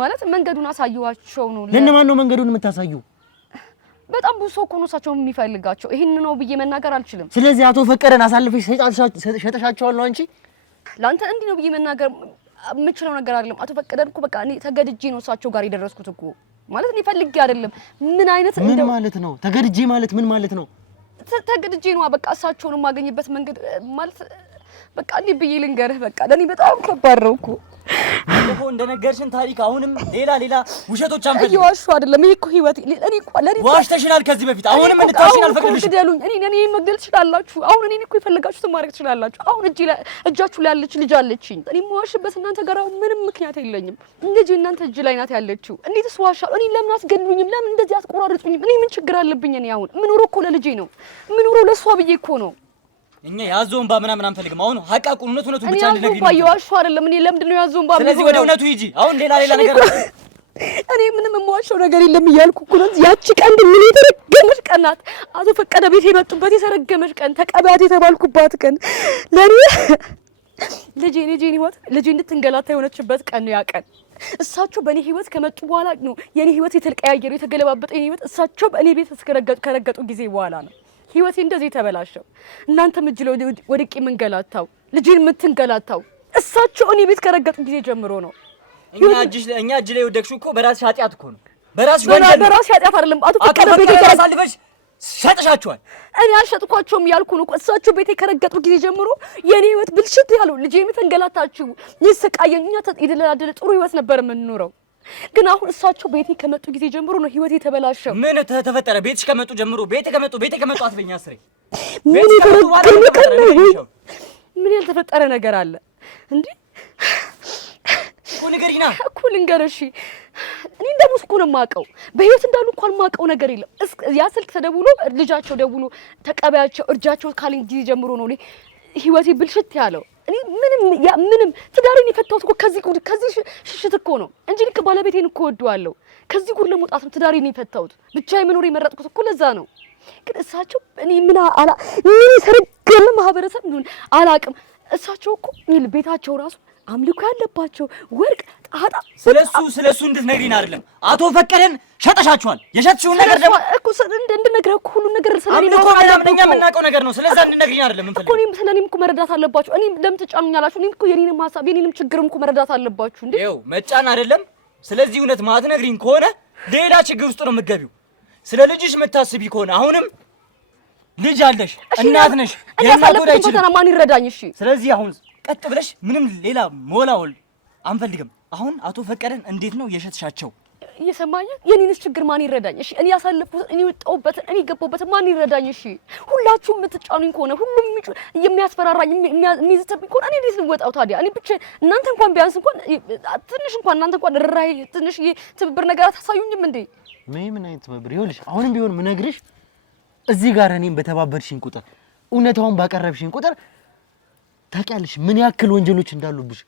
ማለት መንገዱን አሳየኋቸው ነው። ለእነማን ነው መንገዱን የምታሳዩ? በጣም ብዙ ሰው እኮ ነው እሳቸው የሚፈልጋቸው። ይሄን ነው ብዬ መናገር አልችልም። ስለዚህ አቶ ፈቀደን አሳልፈሽ ሸጠሻቸዋል ነው አንቺ? ለአንተ እንዲህ ነው ብዬ መናገር የምችለው ነገር አይደለም። አቶ ፈቀደን እኮ በቃ እኔ ተገድጄ ነው እሳቸው ጋር የደረስኩት እኮ ማለት እኔ ፈልጌ አይደለም። ምን አይነት ምን ማለት ነው ተገድጄ ማለት? ምን ማለት ነው ተገድጄ ነው? በቃ እሳቸውን የማገኝበት መንገድ ማለት በቃ እንዴ ብዬ ልንገርህ፣ በቃ ለኔ በጣም ከባድ ነው እኮ። ባለፈው እንደነገርሽን ታሪክ አሁንም ሌላ ውሸቶች አንፈልግም። እየዋሹ አይደለም። ይሄ እኮ ህይወት ለኔ እኮ ለኔ ዋሽተሽናል ከዚህ በፊት። አሁንም እንድታሽን አልፈቅድልሽም። ግደሉኝ፣ እኔ መግደል ትችላላችሁ። አሁን እኔ እኮ የፈለጋችሁትን ማድረግ ትችላላችሁ። አሁን እጃችሁ ላይ ያለች ልጅ አለችኝ። እኔ የምዋሽበት እናንተ ጋር ምንም ምክንያት የለኝም። እንግዲህ እናንተ እጅ ላይ ናት ያለችው። እንዴትስ ዋሻለሁ? እኔ ለምን አትገድሉኝም? ለምን እንደዚህ አትቆራርጡኝም? እኔ ምን ችግር አለብኝ? እኔ አሁን ምኖረው እኮ ለልጄ ነው። ምኖረው ለሷ ብዬ እኮ ነው። እኛ ያዞን ምናምን አንፈልግም። አሁን ሐቃቁን እውነቱን ብቻ እንድነግሪኝ ነው። እየዋሹ አይደለም። እኔ ለምንድን ነው ያዞን ስለዚህ ወደ እውነቱ ሂጂ። አሁን ሌላ ነገር እኔ ምንም የምዋሸው ነገር የለም እያልኩ እኮ ነው። ያቺ ቀን ምን የተረገመች ቀን ናት። አቶ ፈቀደ ቤት የመጡበት የተረገመች ቀን፣ ተቀበያት የተባልኩባት ቀን፣ ለኔ ልጄን ህይወት ልጄ እንድትንገላታ የሆነችበት ቀን ነው ያ ቀን። እሳቸው በእኔ ህይወት ከመጡ በኋላ ነው የኔ ህይወት የተቀያየረው የተገለባበጠ የኔ ህይወት እሳቸው በእኔ ቤት ከረገጡ ጊዜ በኋላ ነው ህይወቴ እንደዚህ ተበላሸው። እናንተም እጅ ላይ ወድቄ የምንገላታው ልጄን የምትንገላታው እሳቸው እኔ ቤት ከረገጡ ጊዜ ጀምሮ ነው። እኛ እጅ ላይ ወደቅሽው እኮ በራስሽ ኃጢአት እኮ ነው። በራስሽ ወንጀል ነው። በራስሽ ኃጢአት አይደለም። አቶ ፈቀደ ቤት ያሳልፈሽ ሸጥሻቸዋል። እኔ አልሸጥኳቸውም ያልኩ ነው። እሳቸው ቤት ከረገጡ ጊዜ ጀምሮ የኔ ህይወት ብልሽት ያለው ልጄን የምትንገላታችሁ ይስቃየኝ። እኛ የተደላደለ ጥሩ ህይወት ነበር የምንኖረው። ግን አሁን እሳቸው ቤቴ ከመጡ ጊዜ ጀምሮ ነው ህይወቴ የተበላሸው። ምን ተፈጠረ? ቤትሽ ከመጡ ጀምሮ ቤቴ ከመጡ አትበኛ አስሬ ምን ያልተፈጠረ ነገር አለ እንዴ? እኮ ንገሪና እኮ ልንገርሽ። እኔ እንደሞት እኮ ነው የማውቀው። በህይወት እንዳሉ እንኳን የማውቀው ነገር የለም። ያ ስልክ ተደውሎ ልጃቸው ደውሎ ተቀበያቸው እርጃቸው ካለኝ ጊዜ ጀምሮ ነው ህይወቴ ብልሽት ያለው። እኔ ምንም ትዳሬን የፈታሁት እኮ ከዚህ ሽሽት እኮ ነው እንጂ ልክ ባለቤቴን እኮ ወደዋለሁ። ከዚህ ጉድ ለመውጣት ነው ትዳሬን የፈታሁት። ብቻዬን መኖር የመረጥኩት እኮ ለዛ ነው። ግን እሳቸው እኔ ምን የተረገመ ማህበረሰብ እንደሆነ አላውቅም። እሳቸው እኮ ቤታቸው ራሱ አምልኮ ያለባቸው ወርቅ ጣጣ። ስለሱ እንድትነግሪን አይደለም። አቶ ፈቀደን ሸጠሻቸዋል። የሸጥሽውን ነገር ደግሞ እኮ እንድነግረህ እኮ ሁሉ ነገር ስለኔ ነው እኛ የምናውቀው ነገር ነው። ስለዛ እንድነግሪኝ አይደለም ምን እኮ እኔም ስለኔም እኮ መረዳት አለባችሁ። እኔም ለምን ትጫኑኛላችሁ? እኔም እኮ የኔንም ሐሳብ የኔንም ችግርም እኮ መረዳት አለባችሁ እንዴ። ይኸው መጫን አይደለም። ስለዚህ እውነት ማትነግሪኝ ከሆነ ሌላ ችግር ውስጥ ነው የምትገቢው። ስለ ልጅሽ የምታስቢ ከሆነ አሁንም ልጅ አለሽ፣ እናት ነሽ። የማጎዳ ይችላል ማን ይረዳኝ? እሺ ስለዚህ አሁን ቀጥ ብለሽ ምንም ሌላ ሞላውል አንፈልግም። አሁን አቶ ፈቀደን እንዴት ነው የሸጥሻቸው? እየሰማኝ የኔንስ ችግር ማን ይረዳኝ? እሺ እኔ ያሳለፍኩት እኔ ወጣሁበት እኔ ገባሁበት ማን ይረዳኝ? እሺ ሁላችሁም የምትጫኑኝ ከሆነ ሁሉም የሚያስፈራራኝ የሚይዝብኝ ከሆነ እኔ እንዴት ልወጣው ታዲያ? እኔ ብቻ እናንተ እንኳን ቢያንስ እንኳን ትንሽ እንኳን እናንተ እንኳን ርራይ ትንሽ ትብብር ነገር አታሳዩኝም እንዴ? ምን አይነት ትብብር? ይኸውልሽ አሁንም ቢሆን ምነግርሽ እዚህ ጋር እኔም በተባበርሽኝ ቁጥር እውነታውን ባቀረብሽኝ ቁጥር ታውቂያለሽ ምን ያክል ወንጀሎች እንዳሉብሽ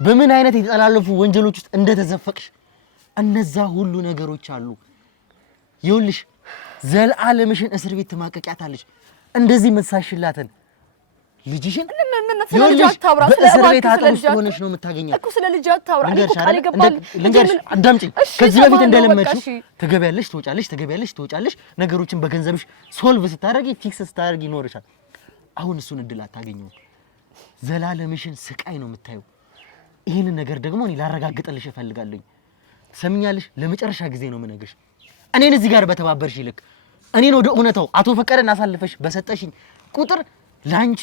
በምን አይነት የተጠላለፉ ወንጀሎች ውስጥ እንደተዘፈቅሽ እነዛ ሁሉ ነገሮች አሉ። ይኸውልሽ ዘላለምሽን እስር ቤት ትማቀቂያታለሽ። እንደዚህ መሳሽላትን ልጅሽን ይኸውልሽ በእስር ቤት አጥር ውስጥ ሆነሽ ነው የምታገኛት እኮ። ስለ ልጅ አታውራ እኮ ቃል ይገባል። ልንገርሽ አዳምጪኝ። ከዚህ በፊት እንደለመድሽው ትገቢያለሽ፣ ትወጫለሽ፣ ትገቢያለሽ፣ ትወጫለሽ። ነገሮችን በገንዘብሽ ሶልቭ ስታደርጊ ፊክስ ስታደርጊ ይኖርሻል። አሁን እሱን እድል አታገኘውም። ዘላለምሽን ስቃይ ነው የምታየው። ይሄንን ነገር ደግሞ እኔ ላረጋግጥልሽ እፈልጋለሁ። ሰምኛለሽ? ለመጨረሻ ጊዜ ነው የምነግርሽ። እኔን እዚህ ጋር በተባበርሽ ይልቅ እኔን ወደ እውነታው አቶ ፈቀደን አሳልፈሽ በሰጠሽኝ ቁጥር ላንቺ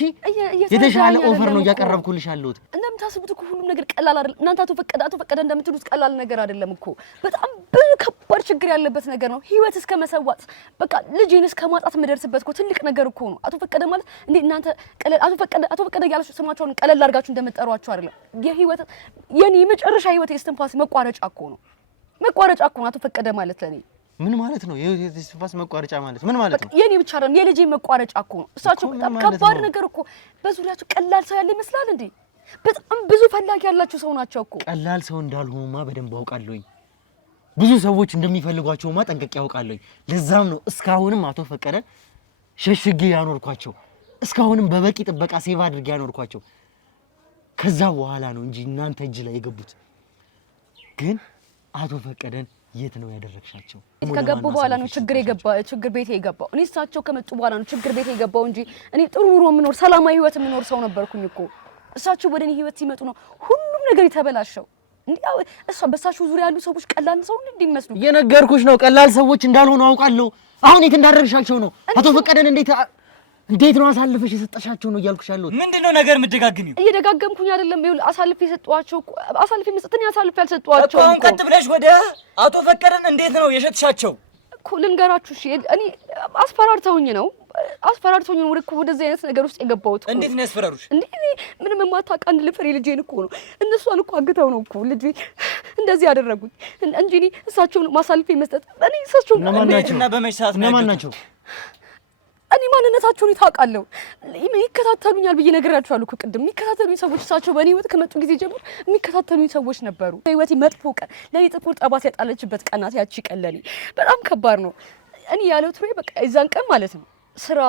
የተሻለ ኦፈር ነው እያቀረብኩልሽ ያለሁት። እንደምታስቡት እኮ ሁሉም ነገር ቀላል አይደለም። እናንተ አቶ ፈቀደ እንደምትሉት ቀላል ነገር አይደለም እኮ። በጣም ብዙ ከባድ ችግር ያለበት ነገር ነው። ህይወት እስከ መሰዋት በቃ ልጄን እስከ ማጣት የምደርስበት እኮ ትልቅ ነገር እኮ ነው። አቶ ፈቀደ ማለት እንዴ እናንተ ቀለል አቶ ፈቀደ ያላችሁ ስማቸውን ቀለል አድርጋችሁ እንደምትጠሯቸው አይደለም። የህይወት የኔ የመጨረሻ ህይወት የስትንፋስ መቋረጫ እኮ ነው። መቋረጫ እኮ ነው አቶ ፈቀደ ማለት ለኔ። ምን ማለት ነው? የስትንፋስ መቋረጫ ማለት ምን ማለት ነው? የኔ ብቻ አይደለም የልጄ መቋረጫ እኮ ነው። እሳቸው በጣም ከባድ ነገር እኮ በዙሪያቸው ቀላል ሰው ያለ ይመስላል እንዴ? በጣም ብዙ ፈላጊ ያላችሁ ሰው ናቸው እኮ። ቀላል ሰው እንዳልሆኑማ በደንብ አውቃለሁኝ። ብዙ ሰዎች እንደሚፈልጓቸውማ ጠንቅቄ አውቃለሁኝ። ለዛም ነው እስካሁንም አቶ ፈቀደን ሸሽጌ ያኖርኳቸው። እስካሁንም በበቂ ጥበቃ ሴቭ አድርጌ ያኖርኳቸው። ከዛ በኋላ ነው እንጂ እናንተ እጅ ላይ የገቡት። ግን አቶ ፈቀደን የት ነው ያደረግሻቸው? ከገቡ በኋላ ነው ችግር ቤቴ የገባው። እኔ እሳቸው ከመጡ በኋላ ነው ችግር ቤቴ የገባው እንጂ እኔ ጥሩ ኑሮ የምኖር ሰላማዊ ህይወት የምኖር ሰው ነበርኩኝ እኮ። እሳቸው ወደ እኔ ህይወት ሲመጡ ነው ሁሉም ነገር የተበላሸው። እንዴ በእሳቸው ዙሪያ ያሉ ሰዎች ቀላል ሰው እንደሚመስሉ እየነገርኩሽ ነው። ቀላል ሰዎች እንዳልሆኑ አውቃለሁ። አሁን የት እንዳደረግሻቸው ነው? አቶ ፈቀደን እንዴት ነው አሳልፈሽ የሰጠሻቸው ነው እያልኩሽ ያለሁት። ምንድነው ነገር የምትደጋግሚው? እየደጋገምኩኝ አይደለም። ይኸውልህ አሳልፌ የሰጠኋቸው አሳልፌ መስጠትን አሳልፌ ያልሰጠኋቸው አሁን ቀጥ ብለሽ ወደ አቶ ፈቀደን እንዴት ነው የሸጥሻቸው እኮ ልንገራችሁ። እሺ እኔ አስፈራርተውኝ ነው ወደዚህ አይነት ነገር ውስጥ የገባሁት። እንዴት ነው ያስፈራሩሽ? እንዴ ምንም የማታውቅ አንድ ልፍሬ ልጄን እኮ ነው እነሷን እኮ አግተው ነው እኮ ልጄ እንደዚህ ያደረጉኝ እንጂ እኔ እሳቸውን ማሳልፌ መስጠት እኔ እሳቸውን እና በመች ሰዓት ነው እነማን ናቸው? እኔ ማንነታቸውን ታውቃለሁ። ይከታተሉኛል ብዬ ነግራችኋለሁ እኮ ቅድም። የሚከታተሉኝ ሰዎች እሳቸው በእኔ ህይወት ከመጡ ጊዜ ጀምሮ የሚከታተሉኝ ሰዎች ነበሩ። በህይወቴ መጥፎ ቀን ለኔ ጥቁር ጠባሳ ያጣለችበት ቀን ናት ያቺ ቀን። ለኔ በጣም ከባድ ነው። እኔ ያለው ትሬ በቃ የዛን ቀን ማለት ነው ስራ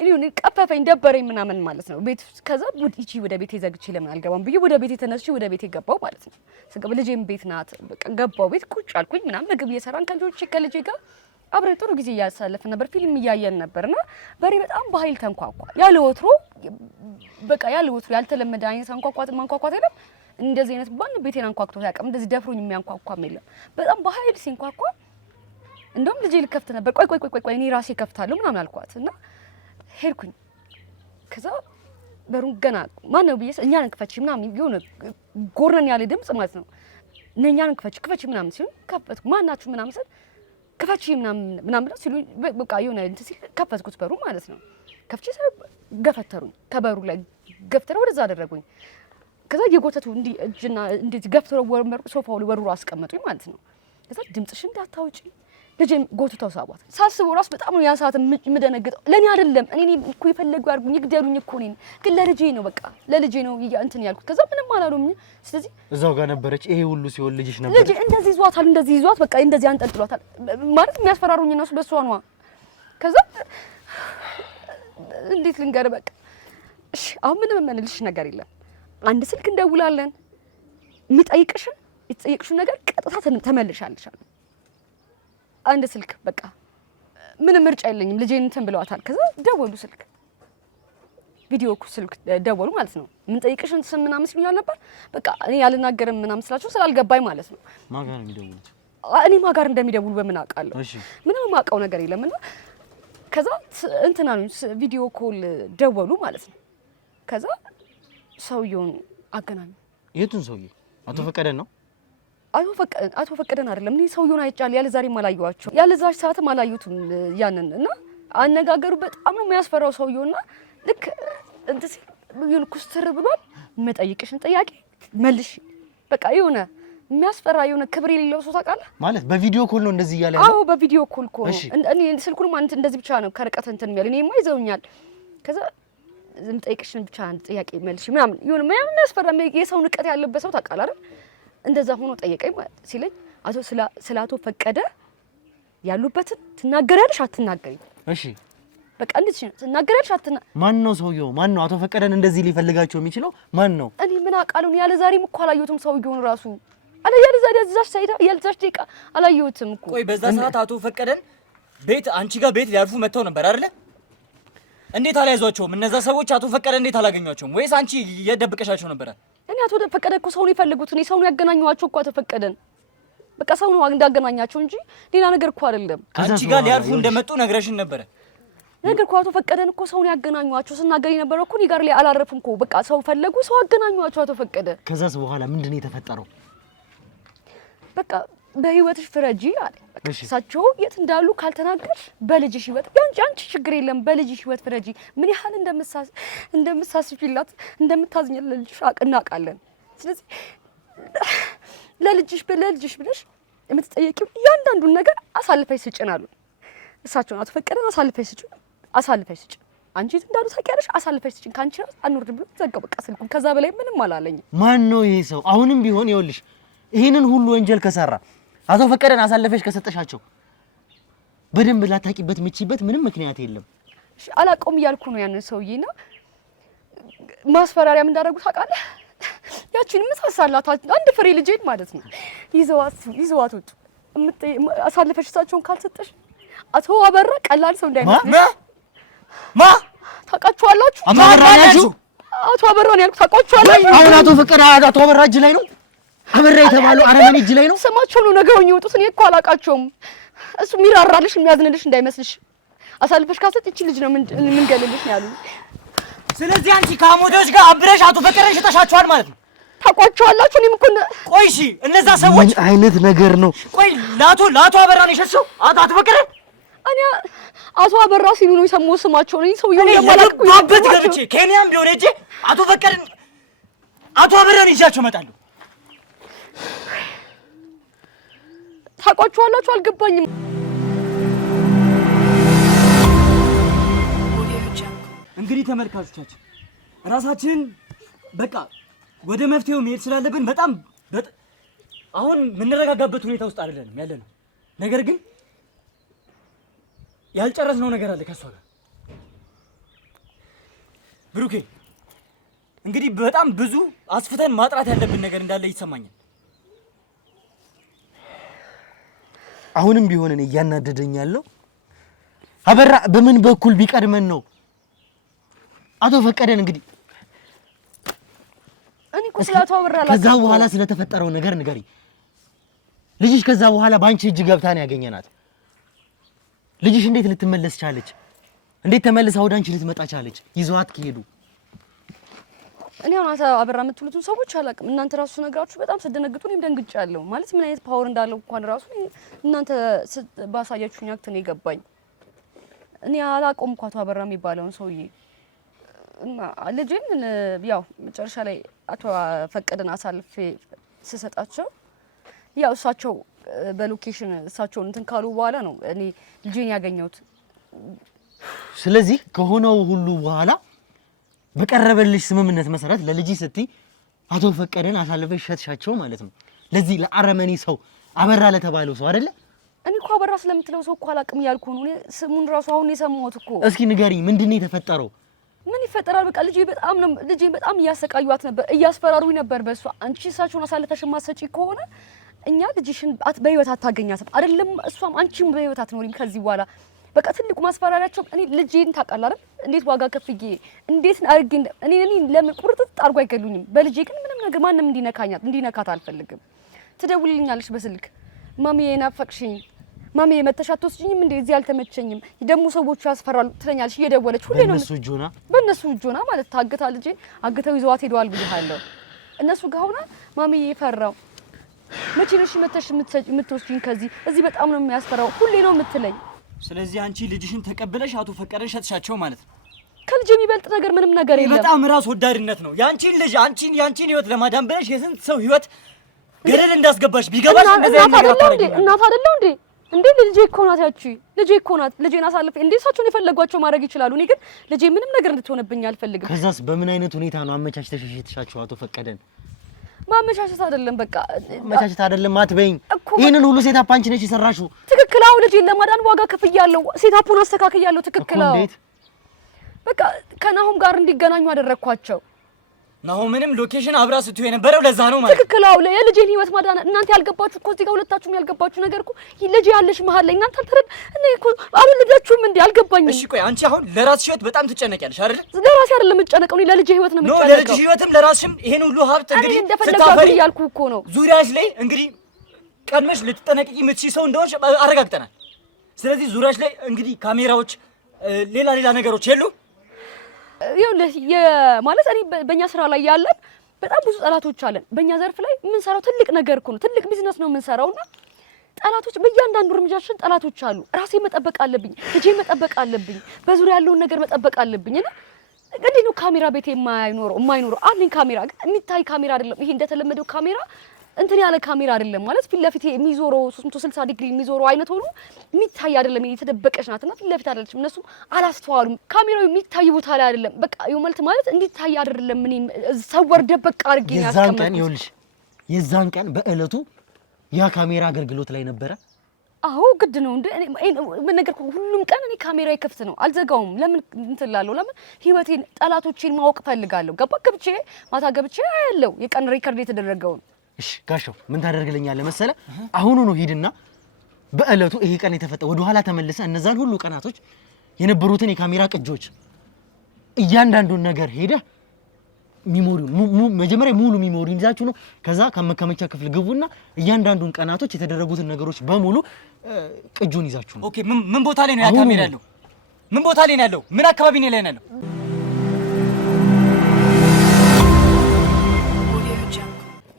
እኔ ቀፈፈኝ ደበረኝ ምናምን ማለት ነው ቤት። ከዛ ወደ ቤቴ ዘግቼ ለምን አልገባም ብዬ ወደ ቤቴ ተነስቼ ወደ ቤቴ ገባው ማለት ነው። ስገባ ልጄም ቤት ናት። በቃ ገባው ቤት ቁጭ አልኩኝ ምናምን ምግብ እየሰራን ከልጄ ጋር አብረን ጥሩ ጊዜ እያሳለፍን ነበር። ፊልም እያየን ነበርና በሬ በጣም በኃይል ተንኳኳ። ያለ ወትሮ ያልተለመደ አይነት ማንኳኳት የለም። እንደዚህ አይነት ባን ቤቴን አንኳኩቶ ያውቅም። እንደዚህ ደፍሮኝ የሚያንኳኳም የለም። በጣም በኃይል ሲንኳኳ እንደውም ልጄ ልከፍት ነበር። ቆይ እኔ ራሴ ከፍታለሁ ምናምን አልኳት እና ሄድኩኝ። ከዛ በሩን ገና ማን ነው ብዬሽ እኛ ነን ክፈቺ ምናምን የሆነ ጎርነን ያለ ድምጽ ማለት ነው። እኛ ነን ክፈቺ ምናምን ሲሉ ከፈትኩ። ማናችሁ ምናምን ስል ክፈቺ ምናምን ብለው ሲሉ በቃ የሆነ እንትን ሲል ከፈትኩት በሩ ማለት ነው። ከፍቼ ገፈተሩኝ። ከበሩ ላይ ገፍተረው ወደዛ አደረጉኝ። ከዛ የጎተቱ እንዲህ እጅና እንደዚህ ገፍተረው ሶፋው ላይ ወርውሮ አስቀመጡኝ ማለት ነው። ከዛ ድምጽሽ እንዳታውጪ ልጄን ጎትተው ሳቧት። ሳስበው ራሱ በጣም ነው ያ ሰዓት የምደነግጠው። ለኔ አይደለም እኔ እኮ የፈለጉ ያርጉኝ ይግደሉኝ እኮ ነኝ፣ ግን ለልጄ ነው በቃ ለልጄ ነው እንትን ያልኩት። ከዛ ምንም አላሉም። ስለዚህ እዛው ጋር ነበረች። ይሄ ሁሉ ሲሆን ልጅሽ ነበር። ልጄ እንደዚህ ይዟት በቃ እንደዚህ አንጠልጥሏታል ማለት የሚያስፈራሩኝ እነሱ በሷ ነው። ከዛ እንዴት ልንገር በቃ እሺ አሁን ምንም የምንልሽ ነገር የለም። አንድ ስልክ እንደውላለን። የሚጠይቅሽን ነገር ቀጥታ ተመልሻለሽ። አንድ ስልክ በቃ ምንም ምርጫ የለኝም። ልጄን እንትን ብለዋታል። ከዛ ደወሉ ስልክ ቪዲዮ ስልክ ደወሉ ማለት ነው። ምን ጠይቅሽን ስም ምናምን ሲሉኛል ነበር። በቃ እኔ ያልናገርም ምናምን ስላቸው ስላልገባኝ ማለት ነው። ማን ጋር ነው የሚደውሉት? እኔ ማን ጋር እንደሚደውሉ በምን አውቃለሁ? ምንም የማውቀው ነገር የለምና ከዛ እንትና ነው ቪዲዮ ኮል ደወሉ ማለት ነው። ከዛ ሰውየውን አገናኙ። የቱን ሰውዬ? አቶ ፈቀደን ነው? አቶ ፈቀደን አይደለም እኔ ሰውየውን አይቻል ያለ ዛሬም አላየኋቸው ያለ ዛች ሰዓትም አላየሁትም ያንን እና አነጋገሩ በጣም ነው የሚያስፈራው ሰውየውና ልክ እንትን ሲል ኩስትር ብሏል። መጠይቅሽን ጥያቄ መልሽ በቃ የሆነ የሚያስፈራ የሆነ ክብር የሌለው ሰው ታውቃለህ ማለት በቪዲዮ ኮል ነው እንደዚህ እያለ ያለው? አዎ በቪዲዮ ኮል እኮ ነው። እኔ ስልኩንም አንተ እንደዚህ ብቻ ነው ከርቀት እንትን የሚያል እኔማ ይዘውኛል። ከዛ መጠይቅሽን ብቻ አንድ ጥያቄ መልሽ ምናምን የሆነ የሚያስፈራ የሰው ንቀት ያለበት ሰው ታውቃለህ አይደል? እንደዛ ሆኖ ጠየቀኝ ሲለኝ ስለ አቶ ፈቀደ ያሉበትን ትናገሪያለሽ አትናገሪም? እሺ በቃ እንዴት ትናገሪያለሽ ማን ነው ሰውየው? ማን ነው አቶ ፈቀደን እንደዚህ ሊፈልጋቸው የሚችለው ማን ነው? እኔ ምን አውቃለሁ? ያለ ዛሬም እኮ አላየሁትም ሰውየውን ራሱ አለ ያለ ዛሬ ያልዛሽ ደቂቃ አላየሁትም እኮ። ቆይ በዛ ሰዓት አቶ ፈቀደን ቤት አንቺ ጋር ቤት ሊያርፉ መጥተው ነበር አይደለ? እንዴት አልያዟቸውም? እነዛ ሰዎች አቶ ፈቀደ እንዴት አላገኟቸውም? ወይስ አንቺ እየደበቀሻቸው ነበር? እኔ አቶ ፈቀደ እኮ ሰው ነው የፈለጉት። እኔ ሰው ነው ያገናኘዋቸው እኮ አቶ ፈቀደን በቃ ሰው ነው እንዳገናኛቸው እንጂ ሌላ ነገር እኮ አይደለም። አንቺ ጋር ሊያርፉ እንደመጡ ነግረሽን ነበር። ነገር እኮ አቶ ፈቀደን እኮ ሰው ነው ያገናኘዋቸው። ስናገር የነበረው እኮ እኔ ጋር ላይ አላረፉም እኮ በቃ ሰው ፈለጉ፣ ሰው አገናኘዋቸው አቶ ፈቀደ። ከዛስ በኋላ ምንድነው የተፈጠረው? በቃ በህይወትሽ ፍረጂ አለ። እሳቸው የት እንዳሉ ካልተናገርሽ በልጅሽ ህይወት አንቺ ችግር የለም በልጅሽ ህይወት ፍረጂ። ምን ያህል እንደምታስቢላት እንደምታዝኝላት ለልጅሽ እናውቃለን። ስለዚህ ለልጅሽ ብለሽ የምትጠየቂው እያንዳንዱን ነገር አሳልፈሽ ስጭን አሉ እሳቸው። አቶ ፈቀደን አሳልፈሽ ስጭ አንቺ የት እንዳሉ ታውቂያለሽ፣ አሳልፈሽ ስጭን ካንቺ ራስ አንወርድ ብሎ ዘጋው በቃ ስልኩን። ከዛ በላይ ምንም አላለኝም። ማን ነው ይሄ ሰው? አሁንም ቢሆን ይኸውልሽ ይሄንን ሁሉ ወንጀል ከሰራ አቶ ፈቀደን አሳልፈሽ ከሰጠሻቸው በደንብ ላታቂበት ምቺበት ምንም ምክንያት የለም። እሺ አላቆም እያልኩ ነው ያንን ሰውዬና ማስፈራሪያም እንዳደረጉ ታውቃለህ። ያቺን ምሳሳላት አንድ ፍሬ ልጄን ማለት ነው ይዘዋት ወጡ። አሳልፈሽ እሳቸውን ካልሰጠሽ አቶ አበራ ቀላል ሰው እንዳይመስልሽ። ማ ታውቃቸዋላችሁ? አቶ አበራ ነው ያልኩት። ታውቃቸዋላችሁ? አሁን አቶ ፈቀደ አቶ አበራ እጅ ላይ ነው አበራ የተባለው አረመኔ እጅ ላይ ነው። ስማቸው ነው ነገሩኝ የወጡት። እኔ እኮ አላውቃቸውም። እሱ የሚራራልሽ የሚያዝንልሽ እንዳይመስልሽ። አሳልፈሽ ካሰጥ እቺ ልጅ ነው ምን ገልልሽ ነው ያሉኝ። ስለዚህ አንቺ ከአሞዴዎች ጋር አብረሽ አቶ ፈቀደን ሽጠሻቸዋል ማለት ነው። ታውቋቸዋላችሁ? እኔም እኮ ቆይ እሺ እነዛ ሰዎች ምን አይነት ነገር ነው? ቆይ ለአቶ አበራ ነው የሸሸው አቶ ፈቀደን? እኔ አቶ አበራ ሲሉ ነው የሰማሁት ስማቸውን። እኔ ሰውዬው ለማላውቅ ባበት ገብቼ ኬንያም ቢሆን እጄ አቶ ፈቀደን አቶ አበራን ይዣቸው እመጣለሁ። ታውቋቸዋላችሁ? አልገባኝም። እንግዲህ ተመልካቾቻችን ራሳችንን በቃ ወደ መፍትሄው መሄድ ስላለብን በጣም አሁን የምንረጋጋበት ሁኔታ ውስጥ አይደለንም ያለነው። ነገር ግን ያልጨረስነው ነገር አለ ከሷ ጋር ብሩኬ። እንግዲህ በጣም ብዙ አስፍተን ማጥራት ያለብን ነገር እንዳለ ይሰማኛል። አሁንም ቢሆን እኔ እያናደደኝ ያለው አበራ በምን በኩል ቢቀድመን ነው? አቶ ፈቀደን እንግዲህ እኔ እኮ ስለ አቶ አበራ ከዛ በኋላ ስለተፈጠረው ነገር ንገሪ። ልጅሽ ከዛ በኋላ ባንቺ እጅ ገብታ ነው ያገኘናት። ልጅሽ እንዴት ልትመለስ ቻለች? እንዴት ተመልሳ ወደ አንቺ ልትመጣ ቻለች? ይዘዋት ከሄዱ እኔ አሁን አቶ አበራ የምትሉትን ሰዎች አላውቅም። እናንተ ራሱ ነግራችሁ በጣም ስደነግጡ እኔም ደንግጫለሁ። ማለት ምን አይነት ፓወር እንዳለው እንኳን ራሱ እናንተ ባሳያችሁኝ አክት ነው የገባኝ። እኔ አላውቀውም እኮ አቶ አበራ የሚባለውን ሰውዬ እና ልጄን ያው መጨረሻ ላይ አቶ ፈቀደን አሳልፌ ስሰጣቸው ያው እሳቸው በሎኬሽን እሳቸውን እንትን ካሉ በኋላ ነው እኔ ልጄን ያገኘሁት። ስለዚህ ከሆነው ሁሉ በኋላ በቀረበልሽ ስምምነት መሰረት ለልጅ ስትይ አቶ ፈቀደን አሳልፈሽ ሸጥሻቸው ማለት ነው ለዚህ ለአረመኔ ሰው አበራ ለተባለው ሰው አይደለ? እኔ እኮ አበራ ስለምትለው ሰው እኮ አላውቅም እያልኩ ነው። እኔ ስሙን ራሱ አሁን የሰማሁት እኮ። እስኪ ንገሪኝ ምንድነው የተፈጠረው? ምን ይፈጠራል? በቃ ልጄን በጣም እያሰቃዩት ነበር፣ እያስፈራሩኝ ነበር በሷ። አንቺ እሳቸውን አሳልፈሽ ማሰጪ ከሆነ እኛ ልጅሽን በህይወት አታገኛትም አይደለም፣ እሷም አንቺም በህይወት አትኖሪም ከዚህ በኋላ። በቃ ትልቁ ማስፈራሪያቸው እኔ ልጄን ታውቃለህ አይደል? እንዴት ዋጋ ከፍዬ እንዴት አድርጌ እኔ ለምን ቁርጥጥ አድርጎ አይገሉኝም። በልጄ ግን ምንም ነገር ማንም እንዲነካት አልፈልግም። ትደውልልኛለሽ በስልክ ማሚዬ ናፈቅሽኝ፣ ማሚዬ መተሽ አትወስጂኝም እንዴ? እዚህ አልተመቸኝም፣ ደግሞ ሰዎቹ ያስፈራሉ ትለኛለሽ እየደወለች ሁሌ ነው። በእነሱ እጆና ማለት ታግታ ልጄ አግተው ይዘዋት ሄደዋል ብዬሃለሁ። እነሱ ጋር ሆና ማሚዬ ፈራው መቼ ነሽ መተሽ የምትወስጂኝ ከዚህ? እዚህ በጣም ነው የሚያስፈራው። ሁሌ ነው የምትለኝ። ስለዚህ አንቺ ልጅሽን ተቀበለሽ አቶ ፈቀደን ሸጥሻቸው ማለት ነው። ከልጅ የሚበልጥ ነገር ምንም ነገር የለም። በጣም ራስ ወዳድነት ነው። ያንቺን ልጅ ያንቺን ህይወት ለማዳን ብለሽ የስንት ሰው ህይወት ገደል እንዳስገባሽ ቢገባሽ እንደዚህ አይነት ነገር አታደርጊ። እናት አይደለም እንዴ? እንዴ ልጄ እኮ ናት ያቺ። ልጄ እኮ ናት። ልጄን አሳልፌ እንዴ እሳቸውን የፈለጓቸው ማድረግ ይችላሉ። እኔ ግን ልጄ ምንም ነገር እንድትሆንብኝ አልፈልግም። ከዛስ በምን አይነት ሁኔታ ነው አመቻችተሽ የሸጥሻቸው አቶ ፈቀደን? ማመቻቸት አይደለም በቃ ማመቻቸት አይደለም አትበይኝ። ይሄንን ሁሉ ሴታፕ አንቺ ነሽ የሰራሽው። ትክክል። አዎ ልጄን ለማዳን ዋጋ ከፍያለሁ። ሴታፑን አስተካክያለሁ። ትክክል። አዎ በቃ ከናሆም ጋር እንዲገናኙ አደረኳቸው። ናሆምንም ሎኬሽን አብራ ስትዩ የነበረው ለዛ ነው ማለት። ትክክል። አዎ የልጄን ህይወት ማዳን እናንተ ያልገባችሁ እኮ እዚህ ጋር ሁለታችሁም ያልገባችሁ ነገር እኮ ልጄ ያለሽ መሀል ላይ እናንተ አልተረድ እኔ እኮ አልልዳችሁም እንዴ? አልገባኝም። እሺ ቆይ አንቺ አሁን ለራስሽ ህይወት በጣም ትጨነቂያለሽ አይደል? ለራሴ አይደለም የምጨነቀው እኔ ለልጄ ህይወት ነው የምጨነቀው። ለልጅሽ ህይወትም ለራስሽም ይሄን ሁሉ ሀብት እንግዲህ እንደፈለጋችሁ እያልኩ እኮ ነው። ዙሪያሽ ላይ እንግዲህ ቀድመሽ ልትጠነቀቂ የምትችይ ሰው እንደሆንሽ አረጋግጠናል። ስለዚህ ዙሪያሽ ላይ እንግዲህ ካሜራዎች፣ ሌላ ነገሮች የሉ ይኸውልህ ማለት እኔ በእኛ ስራ ላይ ያለን በጣም ብዙ ጠላቶች አለን። በእኛ ዘርፍ ላይ የምንሰራው ትልቅ ነገር እኮ ነው፣ ትልቅ ቢዝነስ ነው የምንሰራውና ጠላቶች በእያንዳንዱ እርምጃችን ጠላቶች አሉ። ራሴ መጠበቅ አለብኝ፣ ልጄ መጠበቅ አለብኝ፣ በዙሪያ ያለውን ነገር መጠበቅ አለብኝ። እና እንዴት ነው ካሜራ ቤት የማይኖረው? አለኝ ካሜራ፣ ግን የሚታይ ካሜራ አይደለም። ይሄ እንደተለመደው ካሜራ እንትን ያለ ካሜራ አይደለም ማለት ፊት ለፊት የሚዞረው 360 ዲግሪ የሚዞረው አይነት ሆኖ የሚታይ አይደለም። የተደበቀች ናትና ፊት ለፊት አይደለችም። እነሱም አላስተዋሉም። ካሜራው የሚታይ ቦታ ላይ አይደለም። በቃ ይወልት ማለት እንዲታይ አይደለም። እኔ ሰወር ደበቅ አድርጌ ነው ያስቀመጥኩት። ይኸውልሽ የዛን ቀን በእለቱ ያ ካሜራ አገልግሎት ላይ ነበረ። አዎ ግድ ነው እንዴ? ምን ነገር ሁሉም ቀን እኔ ካሜራ ይከፍት ነው አልዘጋውም። ለምን እንትን እላለሁ? ለምን ህይወቴን ጠላቶቼን ማወቅ ፈልጋለሁ። ገብቼ ማታ ገብቼ ያለው የቀን ሪከርድ የተደረገውን። እሺ ጋሻው ምን ታደርግልኛለህ መሰለ? አሁኑ ነው ሂድና በእለቱ ይሄ ቀን የተፈጠረ ወደ ኋላ ተመልሰ እነዛን ሁሉ ቀናቶች የነበሩትን የካሜራ ቅጆች እያንዳንዱን ነገር ሄደ ሚሞሪውን መጀመሪያ ሙሉ ሚሞሪውን ይዛችሁ ነው። ከዛ ከመከመቻ ክፍል ግቡና እያንዳንዱን ቀናቶች የተደረጉትን ነገሮች በሙሉ ቅጁን ይዛችሁ ነው። ኦኬ ምን ቦታ ላይ ነው ያ ካሜራ ያለው? ምን ቦታ ላይ ነው ያለው? ምን አካባቢ ነው ያለው?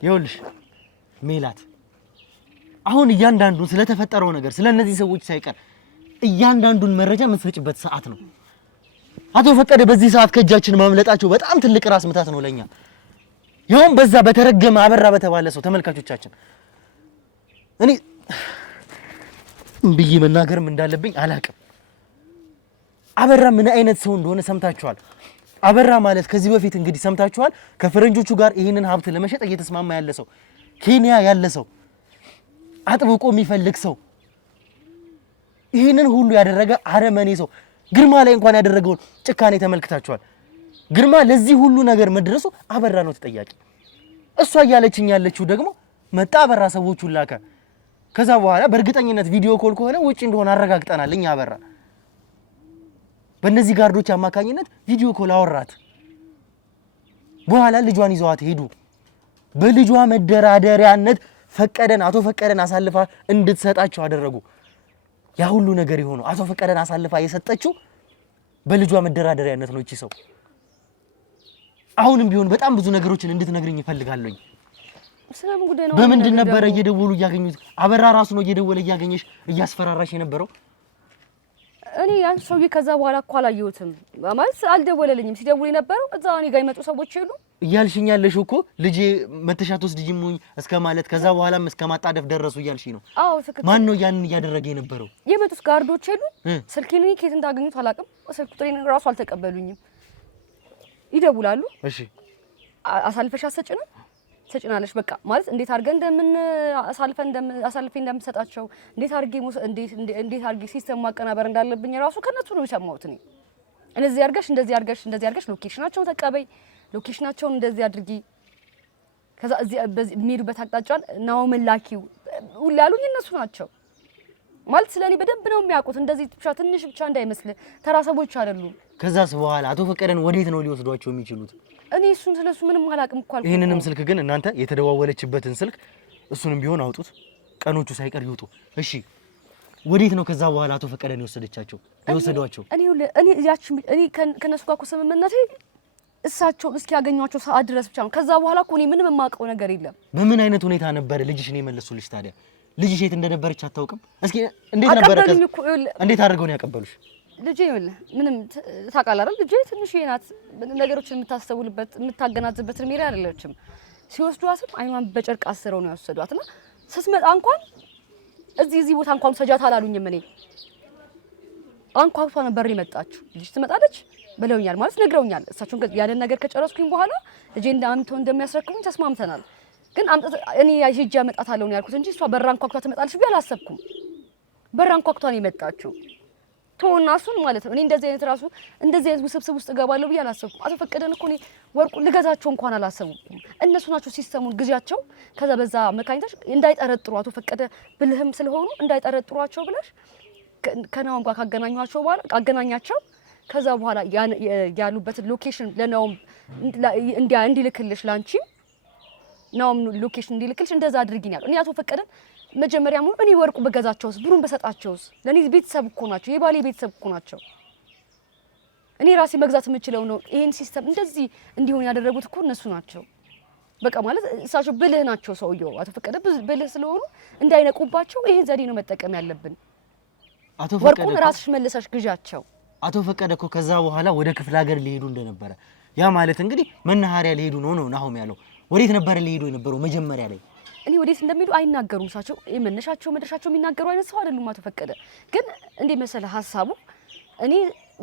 ይኸውልሽ ሜላት አሁን እያንዳንዱን ስለተፈጠረው ነገር ስለነዚህ ሰዎች ሳይቀር እያንዳንዱን መረጃ የምትሰጭበት ሰዓት ነው። አቶ ፈቀደ በዚህ ሰዓት ከእጃችን ማምለጣቸው በጣም ትልቅ ራስ ምታት ነው ለኛ። ያውም በዛ በተረገመ አበራ በተባለ ሰው። ተመልካቾቻችን እኔ ብዬ መናገርም እንዳለብኝ አላቅም። አበራ ምን አይነት ሰው እንደሆነ ሰምታችኋል። አበራ ማለት ከዚህ በፊት እንግዲህ ሰምታችኋል፣ ከፈረንጆቹ ጋር ይህንን ሀብት ለመሸጥ እየተስማማ ያለ ሰው፣ ኬንያ ያለ ሰው፣ አጥብቆ የሚፈልግ ሰው፣ ይህንን ሁሉ ያደረገ አረመኔ ሰው። ግርማ ላይ እንኳን ያደረገውን ጭካኔ ተመልክታችኋል። ግርማ ለዚህ ሁሉ ነገር መድረሱ አበራ ነው ተጠያቂ። እሷ እያለችኝ ያለችው ደግሞ መጣ አበራ ሰዎቹን ላከ። ከዛ በኋላ በእርግጠኝነት ቪዲዮ ኮል ከሆነ ውጪ እንደሆነ አረጋግጠናል እኛ አበራ። በእነዚህ ጋርዶች አማካኝነት ቪዲዮ ኮል አወራት። በኋላ ልጇን ይዘዋት ሄዱ። በልጇ መደራደሪያነት ፈቀደን አቶ ፈቀደን አሳልፋ እንድትሰጣቸው አደረጉ። ያ ሁሉ ነገር የሆነው አቶ ፈቀደን አሳልፋ የሰጠችው በልጇ መደራደሪያነት ነው። እቺ ሰው አሁንም ቢሆን በጣም ብዙ ነገሮችን እንድትነግርኝ እፈልጋለሁ። ስለምን ጉዳይ ነው? በምንድን ነበር እየደወሉ እያገኙት? አበራ ራሱ ነው እየደወለ እያገኘሽ እያስፈራራሽ የነበረው? እኔ ያን ሰውዬ ከዛ በኋላ እኮ አላየሁትም ማለት አልደወለልኝም። ሲደውል የነበረው እዛ እኔ ጋር የመጡ ሰዎች የሉ እያልሽኝ ያለሽ እኮ ልጄ መተሻት ወስድ ጅሙኝ እስከ ማለት ከዛ በኋላም እስከ ማጣደፍ ደረሱ እያልሽኝ ነው። አዎ ትክክል። ማን ነው ያንን እያደረገ የነበረው? የመጡት ጋርዶች የሉ። ስልኬን እኔ ከየት እንዳገኙት አላውቅም። ስልክ ቁጥሬን ራሱ አልተቀበሉኝም። ይደውላሉ። እሺ አሳልፈሽ አትሰጭንም? ሰጭናለሽ በቃ ማለት እንዴት አድርገን አሳልፌ እንደምሰጣቸው እንዴት አድርጌ ሲስተም ማቀናበር እንዳለብኝ ራሱ ከነሱ ነው የሰማሁት። እኔ እንደዚህ አድርገሽ ሎኬሽናቸውን ተቀበይ፣ ሎኬሽናቸውን እንደዚህ አድርጊ፣ ከዛ እዚህ በዚህ የሚሄዱበት አቅጣጫን ናው መላኪው ሁሉ ያሉኝ እነሱ ናቸው። ማለት ስለኔ በደንብ ነው የሚያውቁት። እንደዚህ ብቻ ትንሽ ብቻ እንዳይመስል ተራ ሰዎች አይደሉም። ከዛስ በኋላ አቶ ፈቀደን ወዴት ነው ሊወስዷቸው የሚችሉት? እኔ ስለሱ ምንም አላውቅም እኮ አልኩ። ይሄንንም ስልክ ግን እናንተ የተደዋወለችበትን ስልክ እሱንም ቢሆን አውጡት፣ ቀኖቹ ሳይቀር ይውጡ። እሺ ወዴት ነው ከዛ በኋላ አቶ ፈቀደን የወሰዷቸው? እኔ ከነሱ ጋር እኮ ስምምነቴ እሳቸውን እስኪያገኟቸው ሰዓት ድረስ ብቻ ነው። ከዛ በኋላ እኮ እኔ ምንም የማውቀው ነገር የለም። በምን አይነት ሁኔታ ነበር ልጅሽን የመለሱልሽ ታዲያ? ልጅሽ የት እንደነበረች አታውቅም? እስኪ እንዴት ነበር? እንዴት አድርገው ነው ያቀበሉሽ? ልጄ ይኸውልህ ምንም ታውቃለህ አይደል? ልጄ ትንሽዬ ናት። ነገሮችን የምታስተውልበት የምታገናዝበት እድሜ ላይ አይደለችም። ሲወስዷትም አይኗን በጨርቅ አስረው ነው ያወሰዷትና ስትመጣ እንኳን እዚህ ቦታ እንኳን ሰጃት አላሉኝም። እኔ አንኳኩቷ ነበር የመጣችው። ልጅ ትመጣለች ብለውኛል ማለት ነግረውኛል። እሳቸው ያንን ነገር ከጨረስኩኝ በኋላ ልጄ እንደሚያስረክቡኝ ተስማምተናል። ግን እኔ ሂጅ አመጣታለሁ ነው ያልኩት እንጂ እሷ በራ አንኳኩቷ ትመጣለች ብዬ አላሰብኩም። በራ አንኳኩቷ ነው የመጣችው። ተውና እሱን ማለት ነው። እኔ እንደዚህ አይነት ውስብስብ ውስጥ እገባለሁ ብዬ አላሰብኩም። አቶ ፈቀደን እኮ እኔ ወርቁ ልገዛቸው እንኳን አላሰብኩም። እነሱ ናቸው ሲስተሙን ግዢያቸው። ከዛ በዛ መካኒታች እንዳይጠረጥሩ አቶ ፈቀደ ብልህም ስለሆኑ እንዳይጠረጥሯቸው ብለሽ ከናውም ጋር ካገናኟቸው በኋላ አገናኛቸው። ከዛ በኋላ ያሉበትን ሎኬሽን ለናውም እንዲልክልሽ ላንቺ ናውም ሎኬሽን እንዲልክልሽ እንደዛ አድርጊኛል። እኔ አቶ ፈቀደን መጀመሪያ እኔ ወርቁ በገዛቸውስ ብሩን በሰጣቸውስ ለኔ ቤተሰብ እኮ ናቸው፣ የባሌ ቤተሰብ እኮ ናቸው። እኔ ራሴ መግዛት የምችለው ነው። ይሄን ሲስተም እንደዚህ እንዲሆን ያደረጉት እኮ እነሱ ናቸው። በቃ ማለት እሳቸው ብልህ ናቸው። ሰውየው አቶ ፈቀደ ብልህ ስለሆኑ እንዳይነቁባቸው ይሄን ዘዴ ነው መጠቀም ያለብን። አቶ ፈቀደ ወርቁን ራስሽ መልሰሽ ግዣቸው። አቶ ፈቀደ እኮ ከዛ በኋላ ወደ ክፍለ ሀገር ሊሄዱ እንደነበረ ያ ማለት እንግዲህ መናኸሪያ ሊሄዱ ነው ናሆም ያለው። ወዴት ነበር ሊሄዱ የነበረው መጀመሪያ ላይ? እኔ ወዴት እንደሚሄዱ አይናገሩም። እሳቸው መነሻቸው የሚናገሩ አይነት ሰው አይደሉም። አቶ ፈቀደ ግን እንዴ መሰለህ ሀሳቡ እኔ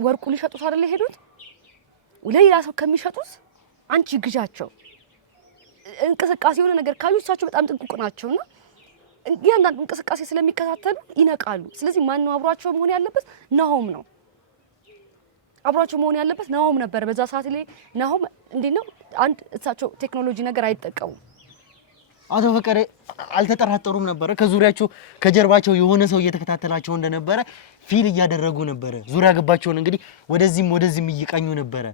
ወርቁ ሊሸጡት አይደለ ሄዱት ለሌላ ሰው ከሚሸጡት አንቺ ግዣቸው። እንቅስቃሴ የሆነ ነገር ካዩ እሳቸው በጣም ጥንቁቅ ናቸውና ያንዳንዱ እንቅስቃሴ ስለሚከታተሉ ይነቃሉ። ስለዚህ ማን ነው አብሯቸው መሆን ያለበት? ናሆም ነው አብሯቸው መሆን ያለበት ናሆም ነበር። በዛ ሰዓት ላይ ናሆም እንዴት ነው አንድ እሳቸው ቴክኖሎጂ ነገር አይጠቀሙም። አቶ ፈቀደ አልተጠራጠሩም ነበር። ከዙሪያቸው ከጀርባቸው የሆነ ሰው እየተከታተላቸው እንደነበረ ፊል እያደረጉ ነበር። ዙሪያ ገባቸውን እንግዲህ ወደዚህም እየቃኙ ነበር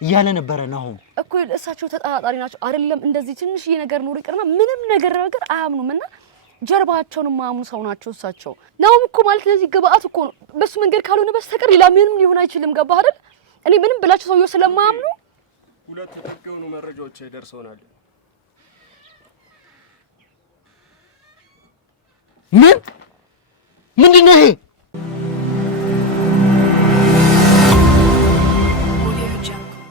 እያለ ነበረ ናሆም እኮ እሳቸው ተጣጣሪ ናቸው አይደለም። እንደዚህ ትንሽዬ ነገር ኖር ይቀርና ምንም ነገር አያምኑምና ጀርባቸውን ማያምኑ ሰው ናቸው እሳቸው። ናሆም እኮ ማለት ለዚህ ግብአት እኮ ነው። በሱ መንገድ ካልሆነ በስተቀር ሌላ ምንም ሊሆን አይችልም። ገባህ አይደል? እኔ ምንም ብላችሁ ሰውየው ስለማያምኑ ሁለት ጥብቅ የሆኑ መረጃዎች ደርሰውናል። ምንድነው ይሄ?